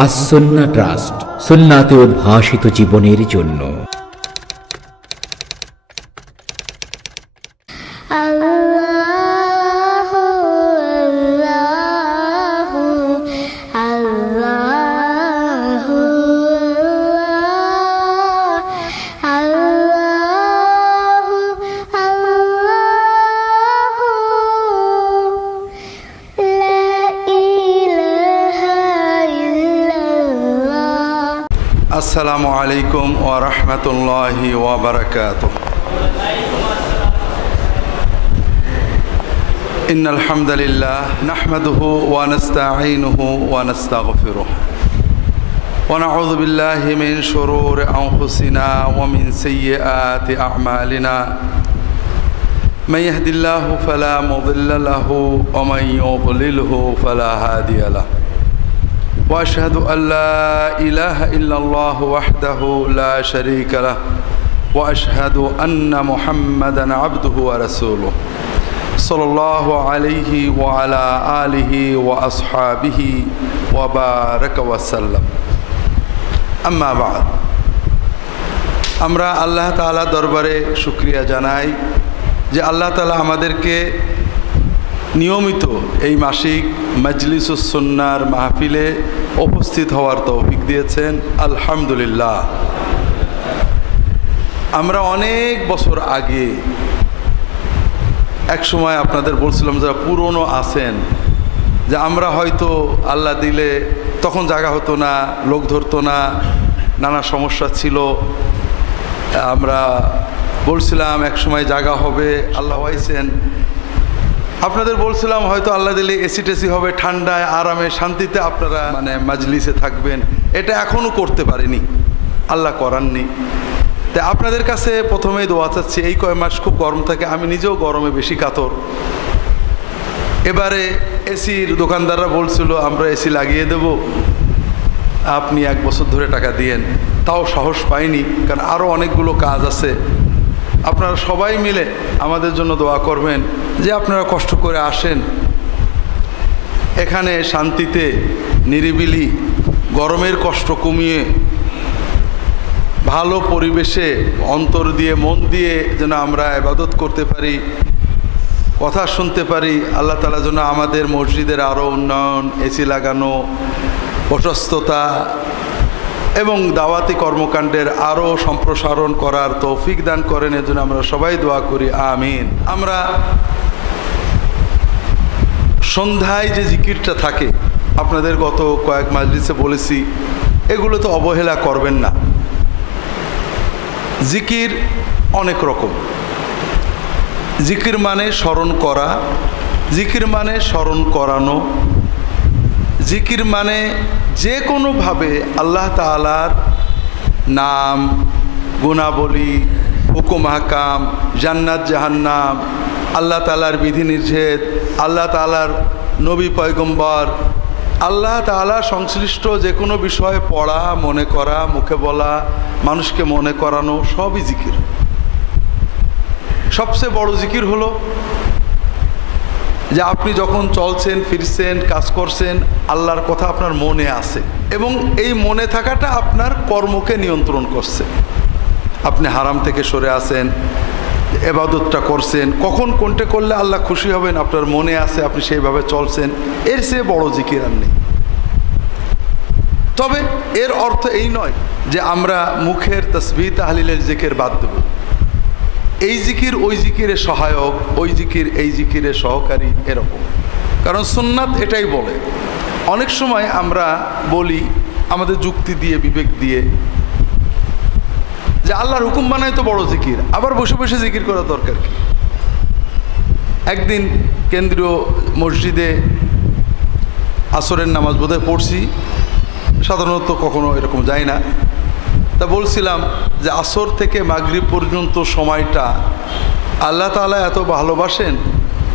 As Sunnah trust, সুন্নাতে উদ্ভাসিত জীবনের জন্য। আসসালামু আলাইকুম ওয়া রাহমাতুল্লাহি ওয়া বারাকাতুহু। ইন্নাল হামদালিল্লাহ নাহমাদুহু ওয়া নাস্তাঈনুহু ওয়া নাস্তাগফিরুহু ওয়া নাউযু বিল্লাহি মিন শুরুরি আনফুসিনা ওয়া মিন সাইয়্যাতি আ'মালিনা। মান ইয়াহদিল্লাহু ফালা মুদিল্লা লাহু ওয়া মান ইউদ্লিলহু ফালা হাদিয়া লাহু। وأشهد أن لا إله إلا الله وحده لا شريك له وأشهد أن محمدا عبده ورسوله صلى الله عليه وعلى آله وأصحابه وبارك وسلم أما بعد। আমরা আল্লাহ তাআলা দরবারে শুকরিয়া জানাই যে আল্লাহ তাআলা আমাদেরকে নিয়মিত এই মাসিক মাজলিসুস সুন্নাহর মাহফিলে উপস্থিত হওয়ার তৌফিক দিয়েছেন, আলহামদুলিল্লাহ। আমরা অনেক বছর আগে এক সময় আপনাদের বলছিলাম, যারা পুরনো আছেন, যে আমরা হয়তো আল্লাহ দিলে তখন জায়গা হতো না, লোক ধরতো না, নানা সমস্যা ছিল। আমরা বলছিলাম এক সময় জায়গা হবে, আল্লাহ হয়েছেন। আপনাদের বলছিলাম হয়তো আল্লাহ দিলে এসি টেসি হবে, ঠান্ডায় আরামে শান্তিতে আপনারা মাজলিসে থাকবেন। এটা এখনও করতে পারিনি, আল্লাহ করাননি। তাই আপনাদের কাছে প্রথমেই দোয়া চাচ্ছি, এই কয় মাস খুব গরম থাকে, আমি নিজেও গরমে বেশি কাতর। এবারে এসির দোকানদাররা বলছিল আমরা এসি লাগিয়ে দেব, আপনি 1 বছর ধরে টাকা দিয়েন। তাও সাহস পাইনি, কারণ আরও অনেকগুলো কাজ আছে। আপনারা সবাই মিলে আমাদের জন্য দোয়া করবেন যে আপনারা কষ্ট করে আসেন, এখানে শান্তিতে নিরিবিলি গরমের কষ্ট কমিয়ে ভালো পরিবেশে অন্তর দিয়ে মন দিয়ে যেন আমরা ইবাদত করতে পারি, কথা শুনতে পারি। আল্লাহ তাআলা যেন আমাদের মসজিদের আরও উন্নয়ন, এসি লাগানো, প্রশস্ততা এবং দাওয়াতি কর্মকাণ্ডের আরও সম্প্রসারণ করার তৌফিক দান করেন। এর জন্য আমরা সবাই দোয়া করি, আমিন। আমরা সন্ধ্যায় যে জিকিরটা থাকে, আপনাদের গত কয়েক মাজলিসে বলেছি, এগুলো তো অবহেলা করবেন না। জিকির অনেক রকম। জিকির মানে স্মরণ করা, জিকির মানে স্মরণ করানো, জিকির মানে যে কোনোভাবে আল্লাহ তাআলার নাম, গুণাবলী, হুকুম হাকাম, জান্নাত জাহান্নাম, আল্লাহ তাআলার বিধিনিষেধ, আল্লাহ তাআলার নবী পয়গম্বর, আল্লাহ তাআলা সংশ্লিষ্ট যে কোনো বিষয়ে পড়া, মনে করা, মুখে বলা, মানুষকে মনে করানো, সবই জিকির। সবচেয়ে বড় জিকির হলো যে আপনি যখন চলছেন, ফিরছেন, কাজ করছেন, আল্লাহর কথা আপনার মনে আছে এবং এই মনে থাকাটা আপনার কর্মকে নিয়ন্ত্রণ করছে। আপনি হারাম থেকে সরে আসেন, ইবাদতটা করছেন, কখন কোনটা করলে আল্লাহ খুশি হবেন আপনার মনে আছে, আপনি সেইভাবে চলছেন। এর চেয়ে বড় জিকির আর নেই। তবে এর অর্থ এই নয় যে আমরা মুখের তাসবিহ তাহলিলের জিকির বাদ দেব। এই জিকির ওই জিকিরের সহায়ক, ওই জিকির এই জিকিরের সহকারী, এরকম। কারণ সুন্নাত এটাই বলে। অনেক সময় আমরা বলি আমাদের যুক্তি দিয়ে, বিবেক দিয়ে, যে আল্লাহর হুকুম বানাই তো বড় জিকির, আবার বসে বসে জিকির করা দরকার কি? একদিন কেন্দ্রীয় মসজিদে আসরের নামাজ বোধহয় পড়ছি, সাধারণত কখনো এরকম যায় না। তা বলছিলাম যে আসর থেকে মাগরিব পর্যন্ত সময়টা আল্লাহ তাআলা এত ভালোবাসেন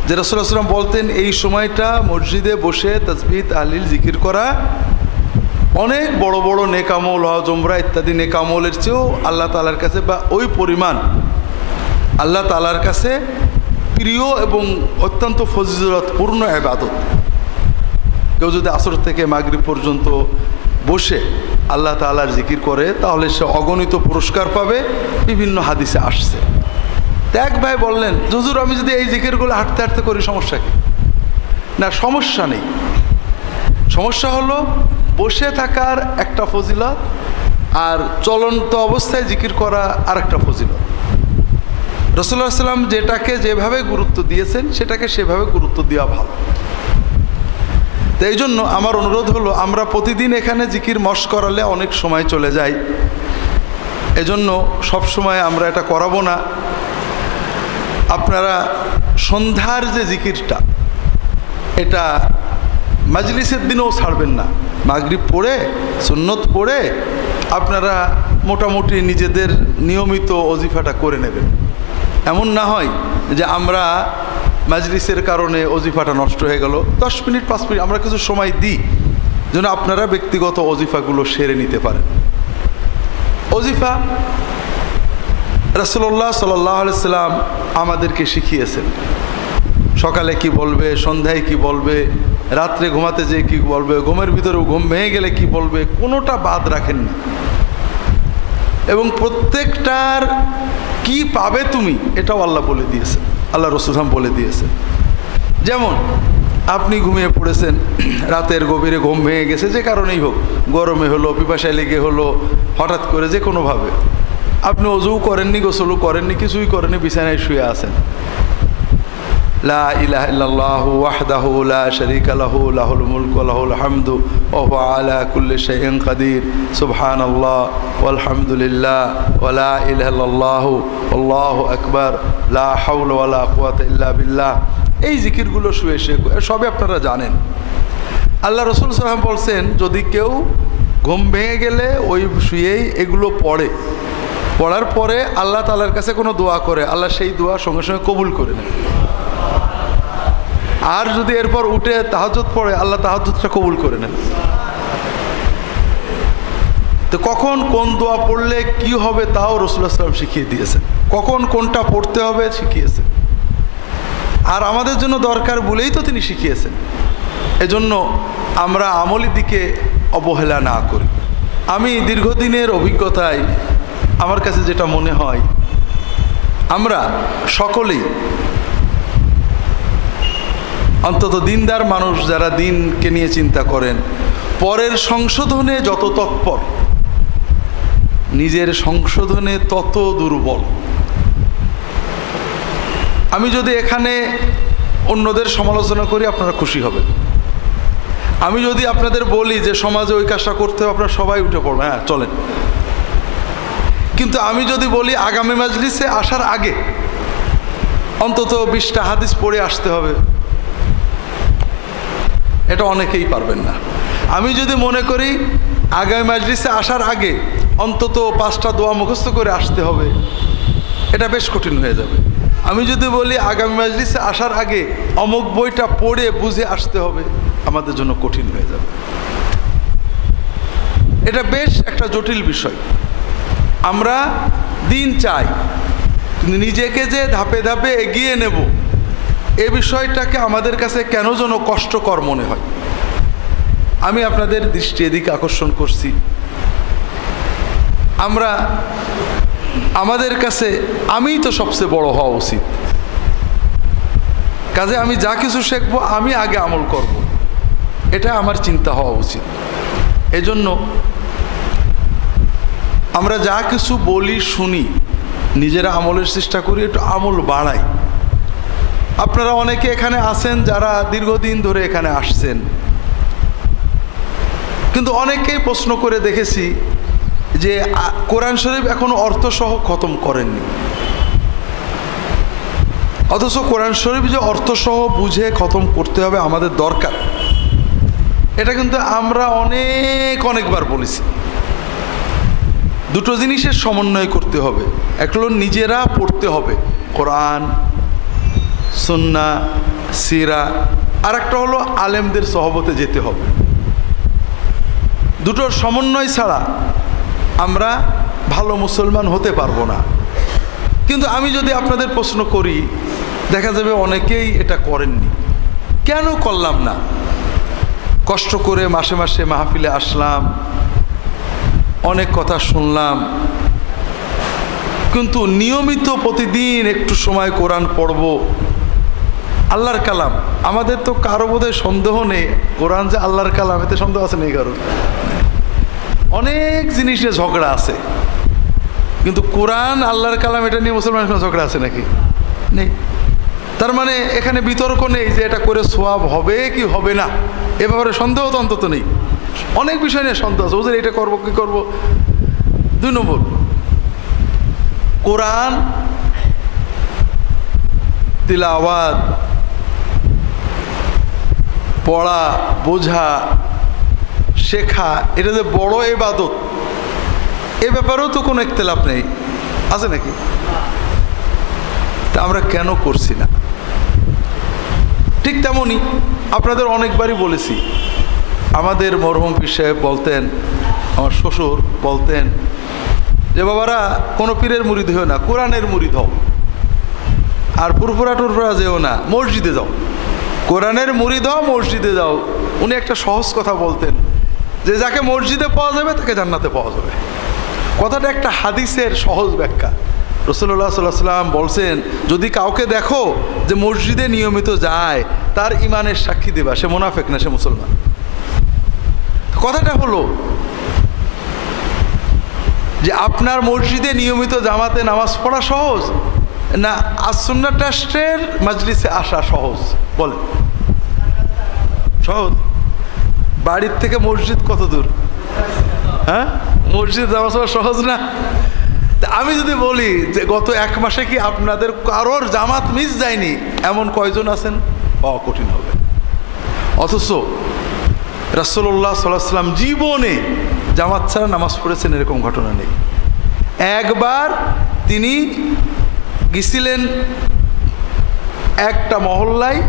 যে রাসূলুল্লাহ সাল্লাল্লাহু আলাইহি ওয়াসাল্লাম বলতেন এই সময়টা মসজিদে বসে তাসবিহ তাহলিল জিকির করা অনেক বড় বড় নেক আমল, হজ উমরা ইত্যাদি নেক আমলের চেয়েও আল্লাহ তাআলার কাছে বা ওই পরিমাণ আল্লাহ তাআলার কাছে প্রিয় এবং অত্যন্ত ফজিলতপূর্ণ ইবাদত। কেউ যদি আসর থেকে মাগরিব পর্যন্ত বসে আল্লাহ তাআলার জিকির করে তাহলে সে অগণিত পুরস্কার পাবে, বিভিন্ন হাদিসে আসছে। এক ভাই বললেন, হুজুর আমি যদি এই জিকিরগুলো হাঁটতে হাঁটতে করি সমস্যা কি? না, সমস্যা নেই। সমস্যা হলো বসে থাকার একটা ফজিলত আর চলন্ত অবস্থায় জিকির করা আর একটা ফজিলত। রাসূলুল্লাহ সাল্লাল্লাহু আলাইহি ওয়াসাল্লাম যেটাকে যেভাবে গুরুত্ব দিয়েছেন সেটাকে সেভাবে গুরুত্ব দেওয়া ভালো। তো এই জন্য আমার অনুরোধ হলো, আমরা প্রতিদিন এখানে জিকির মশ করালে অনেক সময় চলে যায়, এজন্য সব সময় আমরা এটা করাবো না। আপনারা সন্ধ্যার যে জিকিরটা, এটা মাজলিসের দিনেও ছাড়বেন না। মাগরিব পড়ে সুন্নত পড়ে আপনারা মোটামুটি নিজেদের নিয়মিত ওজিফাটা করে নেবেন। এমন না হয় যে আমরা মাজলিসের কারণে ওজিফাটা নষ্ট হয়ে গেল। 10 মিনিট 5 মিনিট আমরা কিছু সময় দিই যেন আপনারা ব্যক্তিগত ওজিফাগুলো সেরে নিতে পারেন। ওজিফা রাসূলুল্লাহ সাল্লাল্লাহু আলাইহি সাল্লাম আমাদেরকে শিখিয়েছেন। সকালে কি বলবে, সন্ধ্যায় কি বলবে, রাত্রে ঘুমাতে যেয়ে কি বলবে, ঘুমের ভিতরে ঘুম ভেঙে গেলে কি বলবে, কোনোটা বাদ রাখেননি। এবং প্রত্যেকটার কি পাবে তুমি এটাও আল্লাহ বলে দিয়েছেন, আল্লাহ রাসূল বলে দিয়েছেন। যেমন আপনি ঘুমিয়ে পড়েছেন, রাতের গভীরে ঘুম ভেঙে গেছে, যে কারণেই হোক, গরমে হলো, পিপাসায় লেগে হলো, হঠাৎ করে যে কোনোভাবে আপনি ওযুও করেননি, গোসলও করেননি, কিছুই করেননি, বিছানায় শুয়ে আছেন। লা ইলাহা ইল্লাল্লাহু ওয়াহদাহু লা শারীকা লাহু লাহুল মুলকু ওয়া লাহুল হামদু ওয়া হুয়া আলা কুল্লি শাইইন কাদির সুবহানাল্লাহ ওয়ালহামদুলিল্লাহ ওয়া লা ইলাহা ইল্লাল্লাহু আল্লাহু আকবার লা হাওলা ওয়া লা কুওয়াতা ইল্লা বিল্লাহ। এই জিকিরগুলো শুয়ে সবে আপনারা জানেন। আল্লাহ রাসূল সাল্লাল্লাহু আলাইহি ওয়াসাল্লাম বলছেন, যদি কেউ ঘুম ভেঙে গেলে ওই শুয়েই এগুলো পড়ার পরে আল্লাহ তাআলার কাছে কোনো দোয়া করে, আল্লাহ সেই দোয়া সঙ্গে সঙ্গে কবুল করে নেন। আর যদি এরপর উঠে তাহাজ্জুদ পড়ে, আল্লাহ তাহাজ্জুদটা কবুল করে নেন। তো কখন কোন দোয়া পড়লে কি হবে তাও রাসূলুল্লাহ সাল্লাল্লাহু আলাইহি ওয়াসাল্লাম শিখিয়ে দিয়েছেন, কখন কোনটা পড়তে হবে শিখিয়েছেন। আর আমাদের জন্য দরকার বলেই তো তিনি শিখিয়েছেন। এজন্য আমরা আমলের দিকে অবহেলা না করি। আমি দীর্ঘদিনের অভিজ্ঞতায় আমার কাছে যেটা মনে হয়, আমরা সকলেই অন্তত দিনদার মানুষ যারা দিনকে নিয়ে চিন্তা করেন, পরের সংশোধনে যত তৎপর, নিজের সংশোধনে তত দুর্বল। আমি যদি এখানে অন্যদের সমালোচনা করি আপনারা খুশি হবেন। আমি যদি আপনাদের বলি যে সমাজে ওই কাজটা করতে হবে, আপনারা সবাই উঠে পড়বেন, হ্যাঁ চলেন। কিন্তু আমি যদি বলি আগামী মাজলিসে আসার আগে অন্তত 20টা হাদিস পড়ে আসতে হবে, এটা অনেকেই পারবেন না। আমি যদি মনে করি আগামী মাজলিসে আসার আগে অন্তত 5টা দোয়া মুখস্থ করে আসতে হবে, এটা বেশ কঠিন হয়ে যাবে। আমি যদি বলি আগামী মাজলিসে আসার আগে অমুক বইটা পড়ে বুঝে আসতে হবে, আমাদের জন্য কঠিন হয়ে যাবে। এটা বেশ একটা জটিল বিষয়। আমরা দিন চাই, কিন্তু নিজেকে যে ধাপে ধাপে এগিয়ে নেব, এ বিষয়টাকে আমাদের কাছে কেন যেন কষ্টকর মনে হয়। আমি আপনাদের দৃষ্টি এদিকে আকর্ষণ করছি, আমাদের কাছে আমিই তো সবচেয়ে বড় হওয়া উচিত। কাজে আমি যা কিছু শিখবো আমি আগে আমল করব, এটা আমার চিন্তা হওয়া উচিত। এজন্য আমরা যা কিছু বলি শুনি, নিজেরা আমলের চেষ্টা করি, একটু আমল বাড়াই। আপনারা অনেকে এখানে আছেন যারা দীর্ঘদিন ধরে এখানে আসছেন, কিন্তু অনেকেই প্রশ্ন করে দেখেছি যে কোরআন শরীফ এখনো অর্থসহ খতম করেননি। অথচ কোরআন শরীফ যে অর্থসহ বুঝে খতম করতে হবে আমাদের দরকার, এটা কিন্তু আমরা অনেকবার বলেছি। দুটো জিনিসের সমন্বয় করতে হবে। এক হলো নিজেরা পড়তে হবে কোরআন, সুন্নাহ, সিরা, আর একটা হলো আলেমদের সহবতে যেতে হবে। দুটোর সমন্বয় ছাড়া আমরা ভালো মুসলমান হতে পারবো না। কিন্তু আমি যদি আপনাদের প্রশ্ন করি, দেখা যাবে অনেকেই এটা করেননি। কেন করলাম না? কষ্ট করে মাসে মাসে মাহফিলে আসলাম, অনেক কথা শুনলাম, কিন্তু নিয়মিত প্রতিদিন একটু সময় কোরআন পড়ব। আল্লাহর কালাম, আমাদের তো কারো বোধহয় সন্দেহ নেই কোরআন যে আল্লাহর কালাম, এতে সন্দেহ আছে নেই কারো? অনেক জিনিস নিয়ে ঝগড়া আছে, কিন্তু কোরআন আল্লাহর কালাম এটা নিয়ে মুসলমানের কোনো ঝগড়া আছে নাকি? নেই। তার মানে এখানে বিতর্ক নেই যে এটা করে সোয়াব হবে কি হবে না, এ ব্যাপারে সন্দেহ তো অন্তত নেই। অনেক বিষয় নিয়ে সন্দেহ আছে, বুঝলেন, এটা করবো কি করবো। 2 নম্বর, কোরআন তিলাওয়াত, পড়া, বোঝা, শেখা, এটা যে বড় ইবাদত, এ ব্যাপারেও তো কোনো ইখতিলাফ নেই, আছে নাকি? তা আমরা কেন করছি না? ঠিক তেমনই আপনাদের অনেকবারই বলেছি, আমাদের মরহুম পীর সাহেব বলতেন, আমার শ্বশুর বলতেন যে বাবারা কোনো পীরের মুরিদ হও না, কোরআনের মুরিদ হও, আর ফুরফুরা টুরফুরা যেও না, মসজিদে যাও। কোরআনের মুরিদ হও, মসজিদে যাও। উনি একটা সহজ কথা বলতেন যে যাকে মসজিদে পাওয়া যাবে তাকে জান্নাতে পাওয়া যাবে। কথাটা একটা হাদিসের সহজ ব্যাখ্যা। রাসূলুল্লাহ সাল্লাল্লাহু আলাইহি ওয়াসাল্লাম বলছেন, যদি কাউকে দেখো যে মসজিদে নিয়মিত যায়, তার ইমানের সাক্ষী দেবা, সে মুনাফিক না, সে মুসলমান। কথাটা হলো যে আপনার মসজিদে নিয়মিত জামাতে নামাজ পড়া সহজ না আস-সুন্নাহ ট্রাস্টের মাজলিসে আসা সহজ? বলেন। সহজ। বাড়ির থেকে মসজিদ কত দূর? হ্যাঁ, মসজিদ যাওয়া সহজ না? আমি যদি বলি যে গত 1 মাসে কি আপনাদের কারোর জামাত মিস যায়নি, এমন কয়জন আছেন? পাওয়া কঠিন হবে। অথচ রাসূলুল্লাহ সাল্লাল্লাহু আলাইহি ওয়াসাল্লাম জীবনে জামাত ছাড়া নামাজ পড়েছেন এরকম ঘটনা নেই। একবার তিনি গেছিলেন একটা মহল্লায়,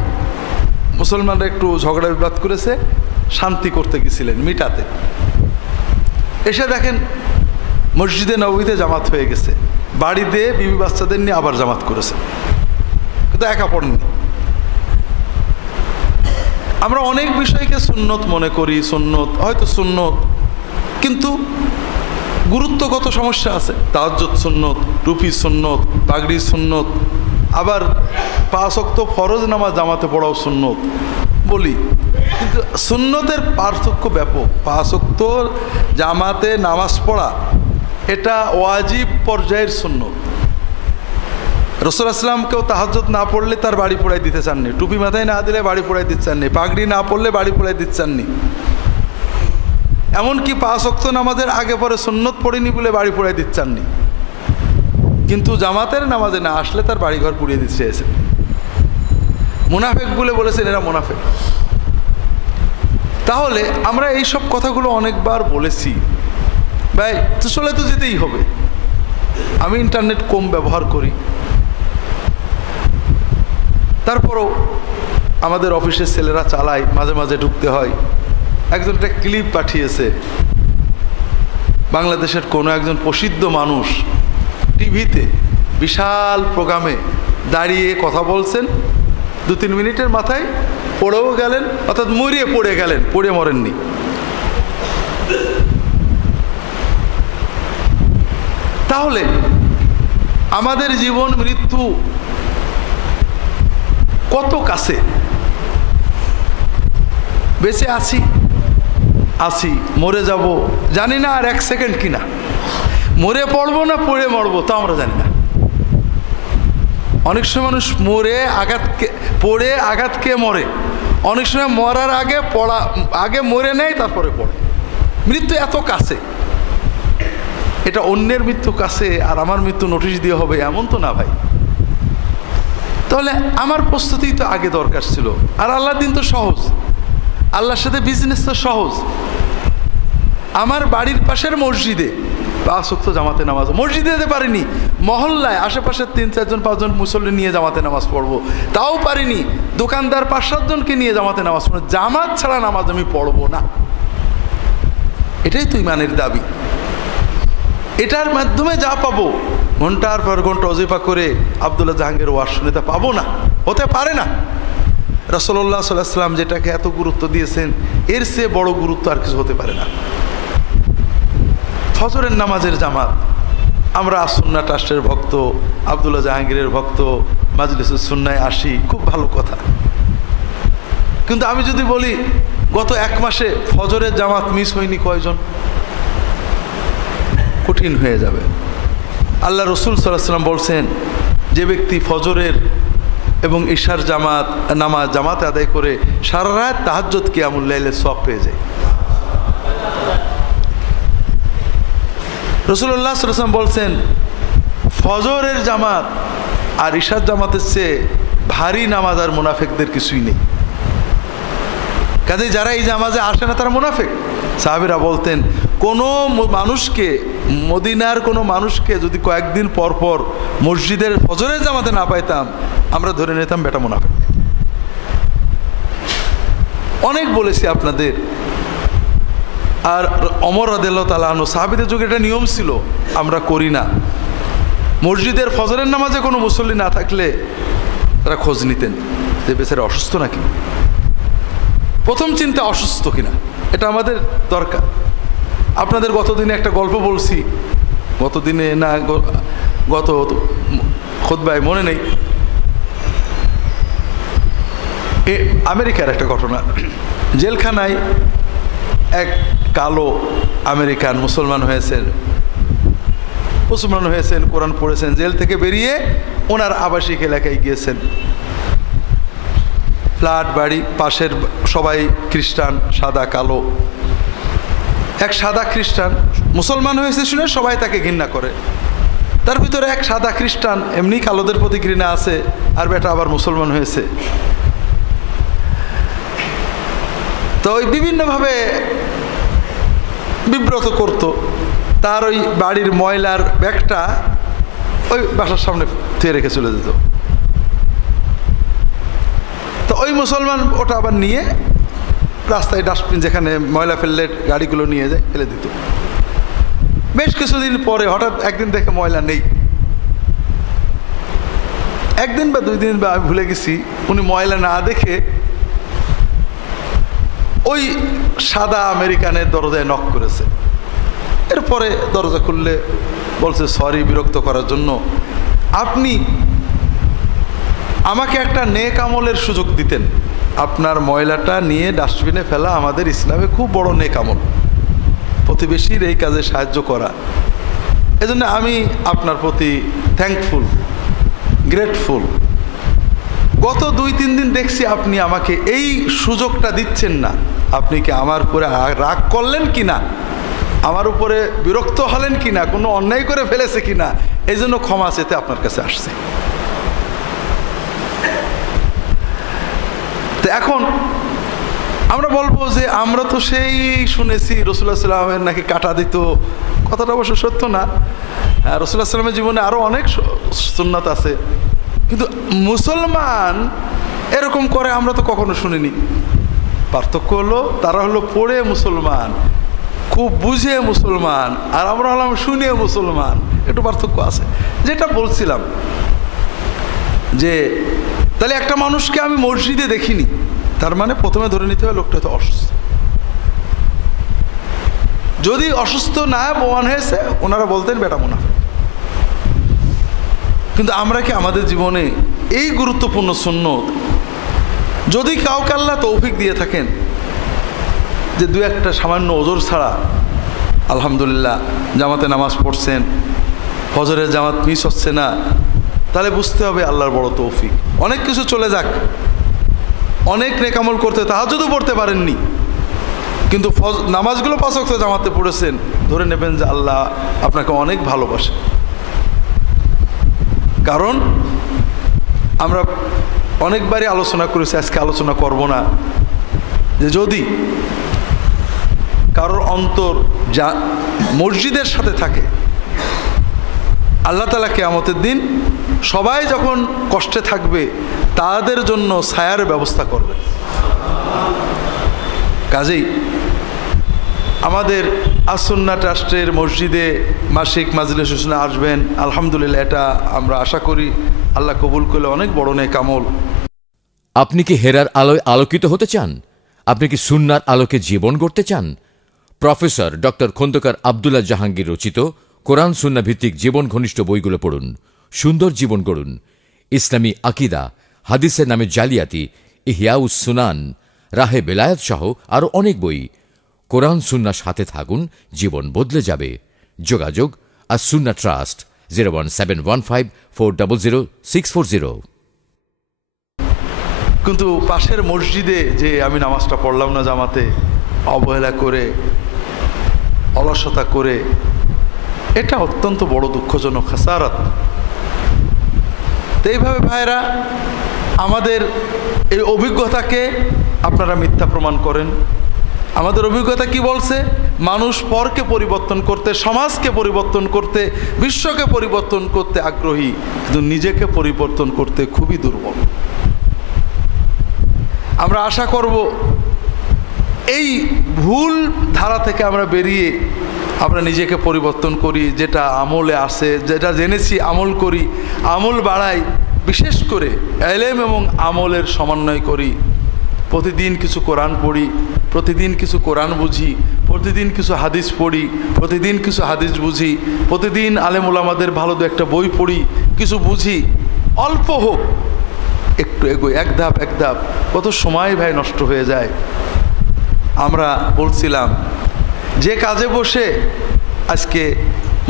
মুসলমানরা একটু ঝগড়া বিবাদ করেছে, শান্তি করতে গেছিলেন, মিটাতে। এসে দেখেন মসজিদে নববীতে জামাত হয়ে গেছে, বাড়িতে বিবি বাচ্চাদের নিয়ে আবার জামাত করেছে, কিন্তু একা পড়েননি। আমরা অনেক বিষয়কে সুন্নত মনে করি, সুন্নত হয়তো সুন্নত, কিন্তু গুরুত্বগত সমস্যা আছে। তাহাজ্জুদ সুন্নত, টুপি সুন্নত, পাগড়ি সুন্নত, আবার 5 ওয়াক্ত ফরজ নামাজ জামাতে পড়াও সুন্নত বলি, কিন্তু সুন্নতের পার্থক্য ব্যাপক। 5 ওয়াক্ত জামাতে নামাজ পড়া এটা ওয়াজিব পর্যায়ের সুন্নত। রাসূলুল্লাহ সাল্লাল্লাহু আলাইহি ওয়াসাল্লাম কেউ তাহাজ্জুদ না পড়লে তার বাড়ি পোড়াই দিতে চাননি, টুপি মাথায় না দিলে বাড়ি পোড়াই দিতে চাননি, পাগড়ি না পড়লে বাড়ি পোড়াই দিতে চাননি, এমনকি 5 ওয়াক্ত নামাজের আগে পরে সুন্নত পড়েনি বলে বাড়ি পোড়াই দিতে চাননি। কিন্তু জামাতের নামাজে না আসলে তার বাড়িঘর পুড়িয়ে দিতে চেয়েছেন। মুনাফিক বলে বলেছেন এরা মুনাফিক। তাহলে আমরা এই সব কথাগুলো অনেকবার বলেছি, ভাই তো চলে তো যেতেই হবে। আমি ইন্টারনেট কম ব্যবহার করি, তারপরও আমাদের অফিসের ছেলেরা চালায়, মাঝে মাঝে ঢুকতে হয়। একজন একটা ক্লিপ পাঠিয়েছে, বাংলাদেশের কোনো একজন প্রসিদ্ধ মানুষ টিভিতে বিশাল প্রোগ্রামে দাঁড়িয়ে কথা বলছেন, 2-3 মিনিটের মাথায় পড়েও গেলেন, অর্থাৎ মরিয়ে পড়ে গেলেন, পড়ে মরেননি। তাহলে আমাদের জীবন মৃত্যু কত কাছে, বেঁচে আছি আছি, মরে যাব জানি না আর 1 সেকেন্ড কিনা, মরে পড়বো না পড়ে মরবো তা আমরা জানি না। অনেক সময় মানুষ পড়ে আঘাত খেয়ে মরে, অনেক সময় মরার আগে মরে নেয় তারপরে পড়ে। মৃত্যু এত কাছে, এটা অন্যের মৃত্যু কাছে আর আমার মৃত্যু নোটিশ দিয়ে হবে এমন তো না ভাই। তাহলে আমার প্রস্তুতি তো আগে দরকার ছিল। আর আল্লাহর দিন তো সহজ, আল্লাহর সাথে বিজনেস তো সহজ। আমার বাড়ির পাশের মসজিদে 5 ওয়াক্ত জামাতে নামাজ, মসজিদে যেতে পারিনি, মহল্লায় আশেপাশের 3-4-5 মুসল্লি নিয়ে জামাতে নামাজ পড়বো, তাও পারিনি। দোকানদার 5-7 জনকে নিয়ে জামাতে নামাজ পড়বো, জামাত ছাড়া নামাজ আমি পড়বো না। এটাই তো ইমানের দাবি। এটার মাধ্যমে যা পাবো, ঘন্টার পর ঘন্টা ওজিফা করে আব্দুল্লাহ জাহাঙ্গীর ওয়াজ শুনে তা পাবো না, হতে পারে না। রাসূলুল্লাহ সাল্লাল্লাহু আলাইহি ওয়াসাল্লাম যেটাকে এত গুরুত্ব দিয়েছেন, এর চেয়ে বড় গুরুত্ব আর কিছু হতে পারে না। ফজরের নামাজের জামাত, আমরা আসুন্না ট্রাস্টের ভক্ত, আব্দুল্লাহ জাহাঙ্গীরের ভক্ত, মাজলিসুস সুন্নায় আসি, খুব ভালো কথা। কিন্তু আমি যদি বলি গত 1 মাসে ফজরের জামাত মিস হয়নি কয়জন, কঠিন হয়ে যাবে। আল্লাহ রসুল সাল্লাল্লাহু আলাইহি ওয়াসাল্লাম বলছেন, যে ব্যক্তি ফজরের এবং ইশার জামাত আদায় করে সারা রাত তাহাজ্জুদ কিয়ামুল লাইলের সওয়াব পেয়ে যায়। রাসূলুল্লাহ সাল্লাল্লাহু আলাইহি ওয়াসাল্লাম বলছেন, ফজরের জামাত আর ইশার জামাতের চেয়ে ভারী নামাজ আর মুনাফিকদের কিছুই নেই। কাজে যারা এই জামাজে আসে না তারা মুনাফিক। সাহাবীরা বলতেন, কোনো মানুষকে, মদিনার কোনো মানুষকে যদি কয়েকদিন পর পর মসজিদের ফজরের জামাতে না পাইতাম, আমরা ধরে নিতাম বেটা মুনাফিক। অনেক বলেছি আপনাদের। আর ওমর রাদিয়াল্লাহু তাআলা আনহু, সাহাবীদের যুগে এটা নিয়ম ছিল, আমরা করি না। মসজিদের ফজরের নামাজে কোনো মুসল্লি না থাকলে তারা খোঁজ নিতেন যে বেচারা অসুস্থ নাকি। প্রথম চিন্তা অসুস্থ কিনা, এটা আমাদের দরকার। আপনাদের গতদিনে একটা গল্প বলছি, গতদিনে না গত খুতবায় মনে নেই, আমেরিকার একটা ঘটনা। জেলখানায় এক কালো আমেরিকান মুসলমান হয়েছেন, কোরআন পড়েছেন, জেল থেকে বেরিয়ে ওনার আবাসিক এলাকায় গিয়েছেন। ফ্ল্যাট বাড়ি, পাশের সবাই খ্রিস্টান, সাদা কালো। এক সাদা খ্রিস্টান মুসলমান হয়েছে শুনে সবাই তাকে ঘৃণা করে। তার ভিতরে এক সাদা খ্রিস্টান, এমনি কালোদের প্রতি ঘৃণা আছে, আর বেটা আবার মুসলমান হয়েছে। তো ওই বিভিন্নভাবে বিব্রত করত। তার ওই বাড়ির ময়লার ব্যাগটা ওই বাসার সামনে থুয়ে রেখে চলে যেত। তো ওই মুসলমান ওটা আবার নিয়ে রাস্তায় ডাস্টবিন, যেখানে ময়লা ফেললে গাড়িগুলো নিয়ে যায়, ফেলে দিত। বেশ কিছুদিন পরে হঠাৎ একদিন দেখে ময়লা নেই। একদিন বা 2 দিন বা আমি ভুলে গেছি, উনি ময়লা না দেখে ওই সাদা আমেরিকানের দরজায় নক করেছে। এরপরে দরজা খুললে বলছে, সরি বিরক্ত করার জন্য, আপনি আমাকে একটা নেক আমলের সুযোগ দিতেন, আপনার ময়লাটা নিয়ে ডাস্টবিনে ফেলা আমাদের ইসলামে খুব বড় নেক আমল, প্রতিবেশীর এই কাজে সাহায্য করা। এজন্য আমি আপনার প্রতি থ্যাঙ্কফুল, গ্রেটফুল। গত 2-3 দিন দেখছি আপনি আমাকে এই সুযোগটা দিচ্ছেন না। আপনি কি আমার উপরে রাগ করলেন কি না, আমার উপরে বিরক্ত হলেন কি না, কোনো অন্যায় করে ফেলেছে কি না, এই জন্য ক্ষমা চেতে আপনার কাছে আসছে। তো এখন আমরা বলবো যে আমরা তো সেই শুনেছি রাসূলুল্লাহ সাল্লাল্লাহু আলাইহি ওয়াসাল্লামের নাকি কাটা দিত। কথাটা অবশ্য সত্য না। রাসূলুল্লাহ সাল্লাল্লাহু আলাইহি ওয়াসাল্লামের জীবনে আরও অনেক সুন্নাত আছে, কিন্তু মুসলমান এরকম করে আমরা তো কখনো শুনিনি। পার্থক্য হলো, তারা হলো পড়ে মুসলমান, খুব বুঝে মুসলমান, আর আমরা হলাম শুনে মুসলমান। একটু পার্থক্য আছে। যেটা বলছিলাম যে তাহলে একটা মানুষকে আমি মসজিদে দেখিনি, তার মানে প্রথমে ধরে নিতে হবে লোকটা তো অসুস্থ। যদি অসুস্থ না প্রমাণ হয়েছে, ওনারা বলতেন বেটা মুনাফিক। কিন্তু আমরা কি আমাদের জীবনে এই গুরুত্বপূর্ণ সুন্নত, যদি কাউকে আল্লাহ তৌফিক দিয়ে থাকেন যে 2-1টা সামান্য ওজর ছাড়া আলহামদুলিল্লাহ জামাতে নামাজ পড়ছেন, ফজরের জামাত মিস হচ্ছে না, তাহলে বুঝতে হবে আল্লাহর বড় তৌফিক। অনেক কিছু চলে যাক, অনেক নেকামল করতে, তাহাজ্জুদও পড়তে পারেননি, কিন্তু নামাজগুলো 5 ওয়াক্ত জামাতে পড়েছেন, ধরে নেবেন যে আল্লাহ আপনাকে অনেক ভালোবাসে। কারণ আমরা অনেকবারই আলোচনা করেছি, আজকে আলোচনা করব না, যে যদি কারোর অন্তর যা মসজিদের সাথে থাকে, আল্লাহ তাআলা কিয়ামতের দিন সবাই যখন কষ্টে থাকবে তাদের জন্য ছায়ার ব্যবস্থা করবে। কাজেই আমাদের আসুন্না ট্রাস্টের মসজিদে মাসিক মাজলিস সুন্নাহ আসবেন, আলহামদুলিল্লাহ, এটা আমরা আশা করি আল্লাহ কবুল করলে অনেক বড় নেক আমল। আপনি কি হেরার আলোয় আলোকিত হতে চান? আপনি কি সুন্নাহর আলোকে জীবন গড়তে চান? প্রফেসর ডক্টর খন্দকার আব্দুল্লাহ জাহাঙ্গীর রচিত কোরআন সুন্নাহ ভিত্তিক জীবন ঘনিষ্ঠ বইগুলো পড়ুন, সুন্দর জীবন গড়ুন। ইসলামী আকিদা, হাদিসের নামে জালিয়াতি, ইহয়াউস সুনান, রাহে বেলায়েত সহ আরো অনেক বই। কোরআন সুন্নাহ সাথে থাকুন, জীবন বদলে যাবে। যোগাযোগ আর সুন্নাহ ট্রাস্ট 01715400640। কিন্তু পাশের মসজিদে যে আমি নামাজটা পড়লাম না জামাতে, অবহেলা করে, অলসতা করে, এটা অত্যন্ত বড় দুঃখজনক খাসারাত। তো এইভাবে ভাইরা আমাদের এই অভিজ্ঞতাকে আপনারা মিথ্যা প্রমাণ করেন। আমাদের অভিজ্ঞতা কি বলছে? মানুষ পরকে পরিবর্তন করতে, সমাজকে পরিবর্তন করতে, বিশ্বকে পরিবর্তন করতে আগ্রহী, কিন্তু নিজেকে পরিবর্তন করতে খুবই দুর্বল। আমরা আশা করব এই ভুল ধারা থেকে আমরা বেরিয়ে আমরা নিজেকে পরিবর্তন করি, যেটা আমলে আসে, যেটা জেনেছি আমল করি, আমল বাড়াই, বিশেষ করে ইলম এবং আমলের সমন্বয় করি। প্রতিদিন কিছু কোরআন পড়ি, প্রতিদিন কিছু কোরআন বুঝি, প্রতিদিন কিছু হাদিস পড়ি, প্রতিদিন কিছু হাদিস বুঝি, প্রতিদিন আলেম ওলামাদের ভালো দু একটা বই পড়ি, কিছু বুঝি, অল্প হোক একটু এগোই, এক ধাপ এক ধাপ। কত সময় ভাই নষ্ট হয়ে যায়। আমরা বলছিলাম যে কাজে বসে, আজকে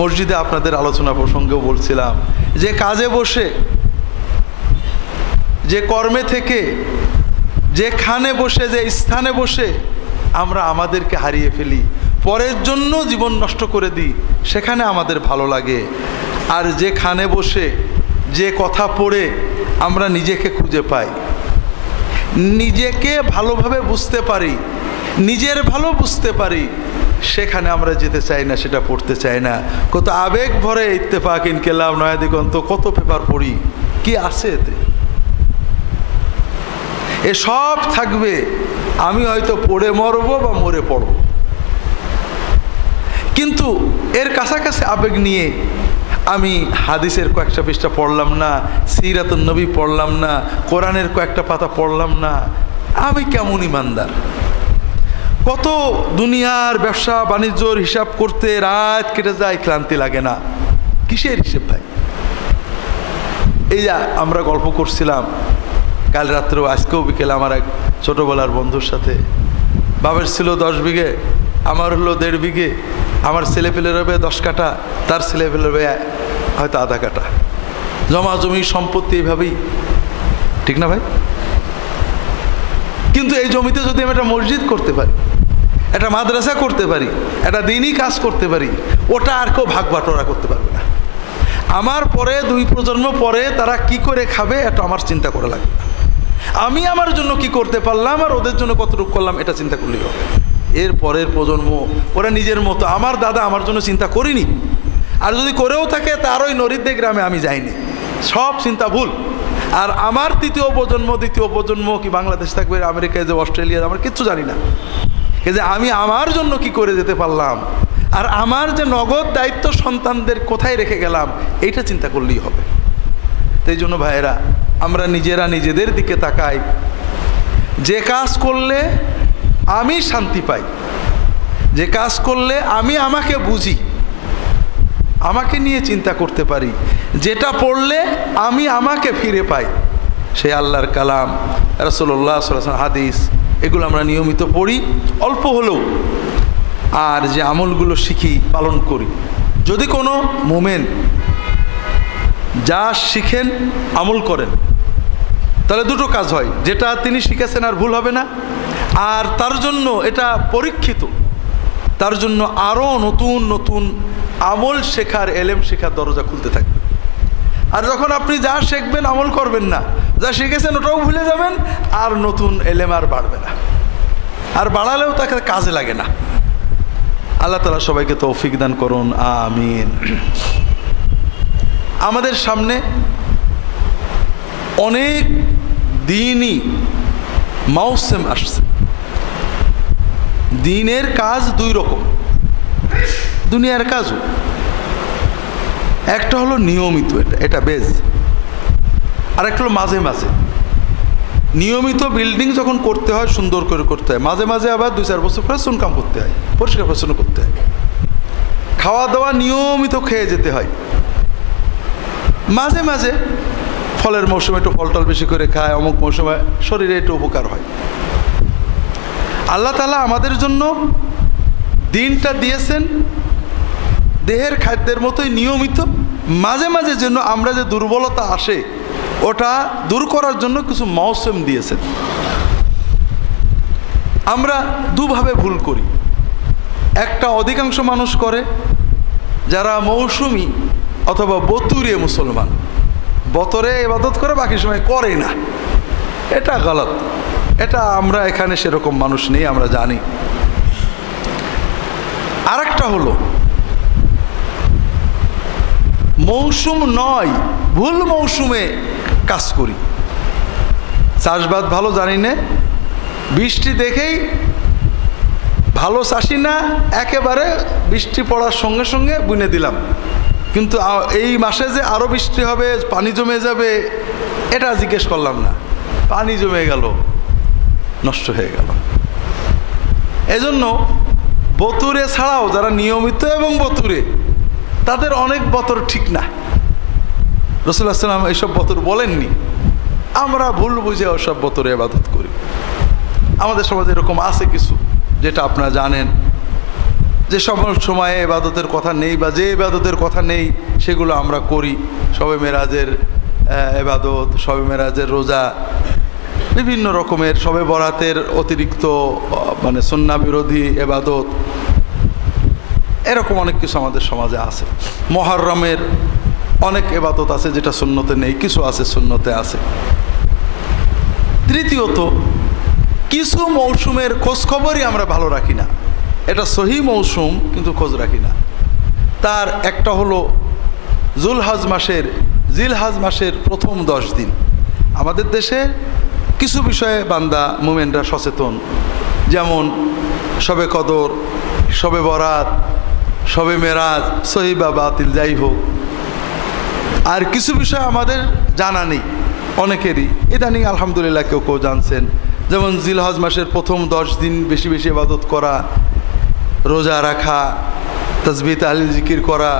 মসজিদে আপনাদের আলোচনা প্রসঙ্গেও বলছিলাম, যে কাজে বসে, যে কর্মে থেকে, যেখানে বসে, যে স্থানে বসে আমরা আমাদেরকে হারিয়ে ফেলি, পরের জন্য জীবন নষ্ট করে দিই, সেখানে আমাদের ভালো লাগে। আর যেখানে বসে, যে কথা পড়ে আমরা নিজেকে খুঁজে পাই, নিজেকে ভালোভাবে বুঝতে পারি, নিজের ভালো বুঝতে পারি, সেখানে আমরা যেতে চাই না, সেটা পড়তে চাই না। কত আবেগ ভরে ইত্তেফাক, ইনকিলাব, নয়া দিগন্ত, কত পেপার পড়ি, কি আছে এতে? এসব থাকবে, আমি হয়তো পড়ে মরবো বা মরে পড়ব, কিন্তু এর কাছাকাছি আবেগ নিয়ে আমি হাদিসের কয়েকটা পৃষ্ঠা পড়লাম না, সিরাতুন নবী পড়লাম না, কোরআনের কয়েকটা পাতা পড়লাম না, আমি কেমন ইমানদার? কত দুনিয়ার ব্যবসা বাণিজ্যর হিসাব করতে রাত কেটে যায়, ক্লান্তি লাগে না। কিসের হিসেব ভাই? এই যা আমরা গল্প করছিলাম কাল রাত্রেও, আজকেও বিকেলে আমার এক ছোটোবেলার বন্ধুর সাথে, বাবার ছিল 10 বিঘে, আমার হলো 1.5 বিঘে, আমার ছেলে পেলে রবে 10 কাঠা, তার ছেলে পেলে রবে হয়তো আধা কাঠা, জমা জমি সম্পত্তি এইভাবেই, ঠিক না ভাই? কিন্তু এই জমিতে যদি আমি একটা মসজিদ করতে পারি, একটা মাদ্রাসা করতে পারি, একটা দিনই কাজ করতে পারি, ওটা আর কেউ ভাগ বাটোয়ারা করতে পারবে না। আমার পরে 2 প্রজন্ম পরে তারা কি করে খাবে, এটা আমার চিন্তা করা লাগবে না। আমি আমার জন্য কি করতে পারলাম আর ওদের জন্য কতটুকু করলাম, এটা চিন্তা করলেই হবে। এর পরের প্রজন্ম ওরা নিজের মতো, আমার দাদা আমার জন্য চিন্তা করিনি, আর যদি করেও থাকে তার ওই নরিদ্দে গ্রামে আমি যাইনি, সব চিন্তা ভুল। আর আমার 3য় প্রজন্ম, 2য় প্রজন্ম কি বাংলাদেশ থাকবে, আমেরিকায় যে, অস্ট্রেলিয়া, আমার কিচ্ছু জানি না। এই যে আমি আমার জন্য কি করে যেতে পারলাম, আর আমার যে নগদ দায়িত্ব সন্তানদের কোথায় রেখে গেলাম, এইটা চিন্তা করলেই হবে। এই জন্য ভাইয়েরা, আমরা নিজেরা নিজেদের দিকে তাকাই, যে কাজ করলে আমি শান্তি পাই, যে কাজ করলে আমি আমাকে বুঝি, আমাকে নিয়ে চিন্তা করতে পারি, যেটা পড়লে আমি আমাকে ফিরে পাই, সে আল্লাহর কালাম, রাসূলুল্লাহ সাল্লাল্লাহু আলাইহি ওয়াসাল্লাম হাদিস, এগুলো আমরা নিয়মিত পড়ি, অল্প হলেও, আর যে আমলগুলো শিখি, পালন করি। যদি কোনো মোমেন যা শিখেন আমল করেন, তাহলে 2টো কাজ হয়, যেটা তিনি শিখেছেন আর ভুল হবে না, আর তার জন্য এটা পরীক্ষিত, তার জন্য আরও নতুন নতুন আমল শেখার, এলেম শেখার দরজা খুলতে থাকবে। আর যখন আপনি যা শিখবেন আমল করবেন না, যা শিখেছেন ওটাও ভুলে যাবেন, আর নতুন এলেম আর বাড়বে না, আর বাড়ালেও তাকে কাজে লাগে না। আল্লাহ তাআলা সবাইকে তৌফিক দান করুন, আমিন। আমাদের সামনে অনেক দিনই মৌসুম আসছে। দিনের কাজ 2 রকম, দুনিয়ার কাজও। একটা হলো নিয়মিত, এটা বেজ, আর একটা হলো মাঝে মাঝে। নিয়মিত বিল্ডিং যখন করতে হয় সুন্দর করে করতে হয়, মাঝে মাঝে আবার 2-4 বছর পরে চুনকাম করতে হয়, পরিষ্কার পরিচ্ছন্ন করতে হয়। খাওয়া দাওয়া নিয়মিত খেয়ে যেতে হয়। মাঝে মাঝে ফলের মৌসুমে একটু ফল টল বেশি করে খায়, অমুক মৌসুমে শরীরে একটু উপকার হয়। আল্লাহ তাআলা আমাদের জন্য দিনটা দিয়েছেন দেহের খাদ্যের মতোই নিয়মিত। মাঝে মাঝে যেন আমরা যে দুর্বলতা আসে ওটা দূর করার জন্য কিছু মৌসুম দিয়েছেন। আমরা দুভাবে ভুল করি। একটা অধিকাংশ মানুষ করে যারা মৌসুমি অথবা বতুরিয়ে মুসলমান, বতরে ইবাদত করে বাকি সময় করে না, এটা গলত। এটা আমরা এখানে সেরকম মানুষ নেই, আমরা জানি। আর একটা হলো মৌসুম নয়, ভুল মৌসুমে কাজ করি। চাষবাদ ভালো জানি না, বৃষ্টি দেখেই ভালো চাষি না, একেবারে বৃষ্টি পড়ার সঙ্গে সঙ্গে বুনে দিলাম, কিন্তু এই মাসে যে আরও বৃষ্টি হবে, পানি জমে যাবে, এটা জিজ্ঞেস করলাম না, পানি জমে গেল, নষ্ট হয়ে গেল। এজন্য বতুরে ছাড়াও যারা নিয়মিত এবং বতুরে, তাদের অনেক বতর ঠিক না। রাসূলুল্লাহ সাল্লাল্লাহু আলাইহি ওয়াসাল্লাম এইসব বতর বলেননি, আমরা ভুল বুঝে ওসব বতরে ইবাদত করি। আমাদের সমাজে এরকম আছে কিছু, যেটা আপনারা জানেন, যে সব সময়ে ইবাদতের কথা নেই বা যে ইবাদতের কথা নেই সেগুলো আমরা করি। শবে মেরাজের ইবাদত, শবে মেরাজের রোজা, বিভিন্ন রকমের, শবে বরাতের অতিরিক্ত মানে সুন্নাহ বিরোধী ইবাদত, এরকম অনেক কিছু আমাদের সমাজে আছে। মুহররমের অনেক ইবাদত আছে যেটা সুন্নতে নেই, কিছু আছে সুন্নতে আছে। তৃতীয়ত, কিছু মৌসুমের খোঁজখবরই আমরা ভালো রাখি না। এটা সহি মৌসুম কিন্তু খোঁজ রাখি না। তার একটা হলো জিলহজ মাসের প্রথম 10 দিন। আমাদের দেশে কিছু বিষয়ে বান্দা মুমিনরা সচেতন, যেমন শবে কদর, শবে বরাত, শবে মেরাজ, সহি বা বাতিল যাই হোক। আর কিছু বিষয় আমাদের জানা নেই অনেকেরই, ইদানিং আলহামদুলিল্লাহ কেউ কেউ জানছেন, যেমন জিলহজ মাসের প্রথম 10 দিন বেশি বেশি ইবাদত করা, রোজা রাখা, তাসবিহ তাহলিল জিকির করা।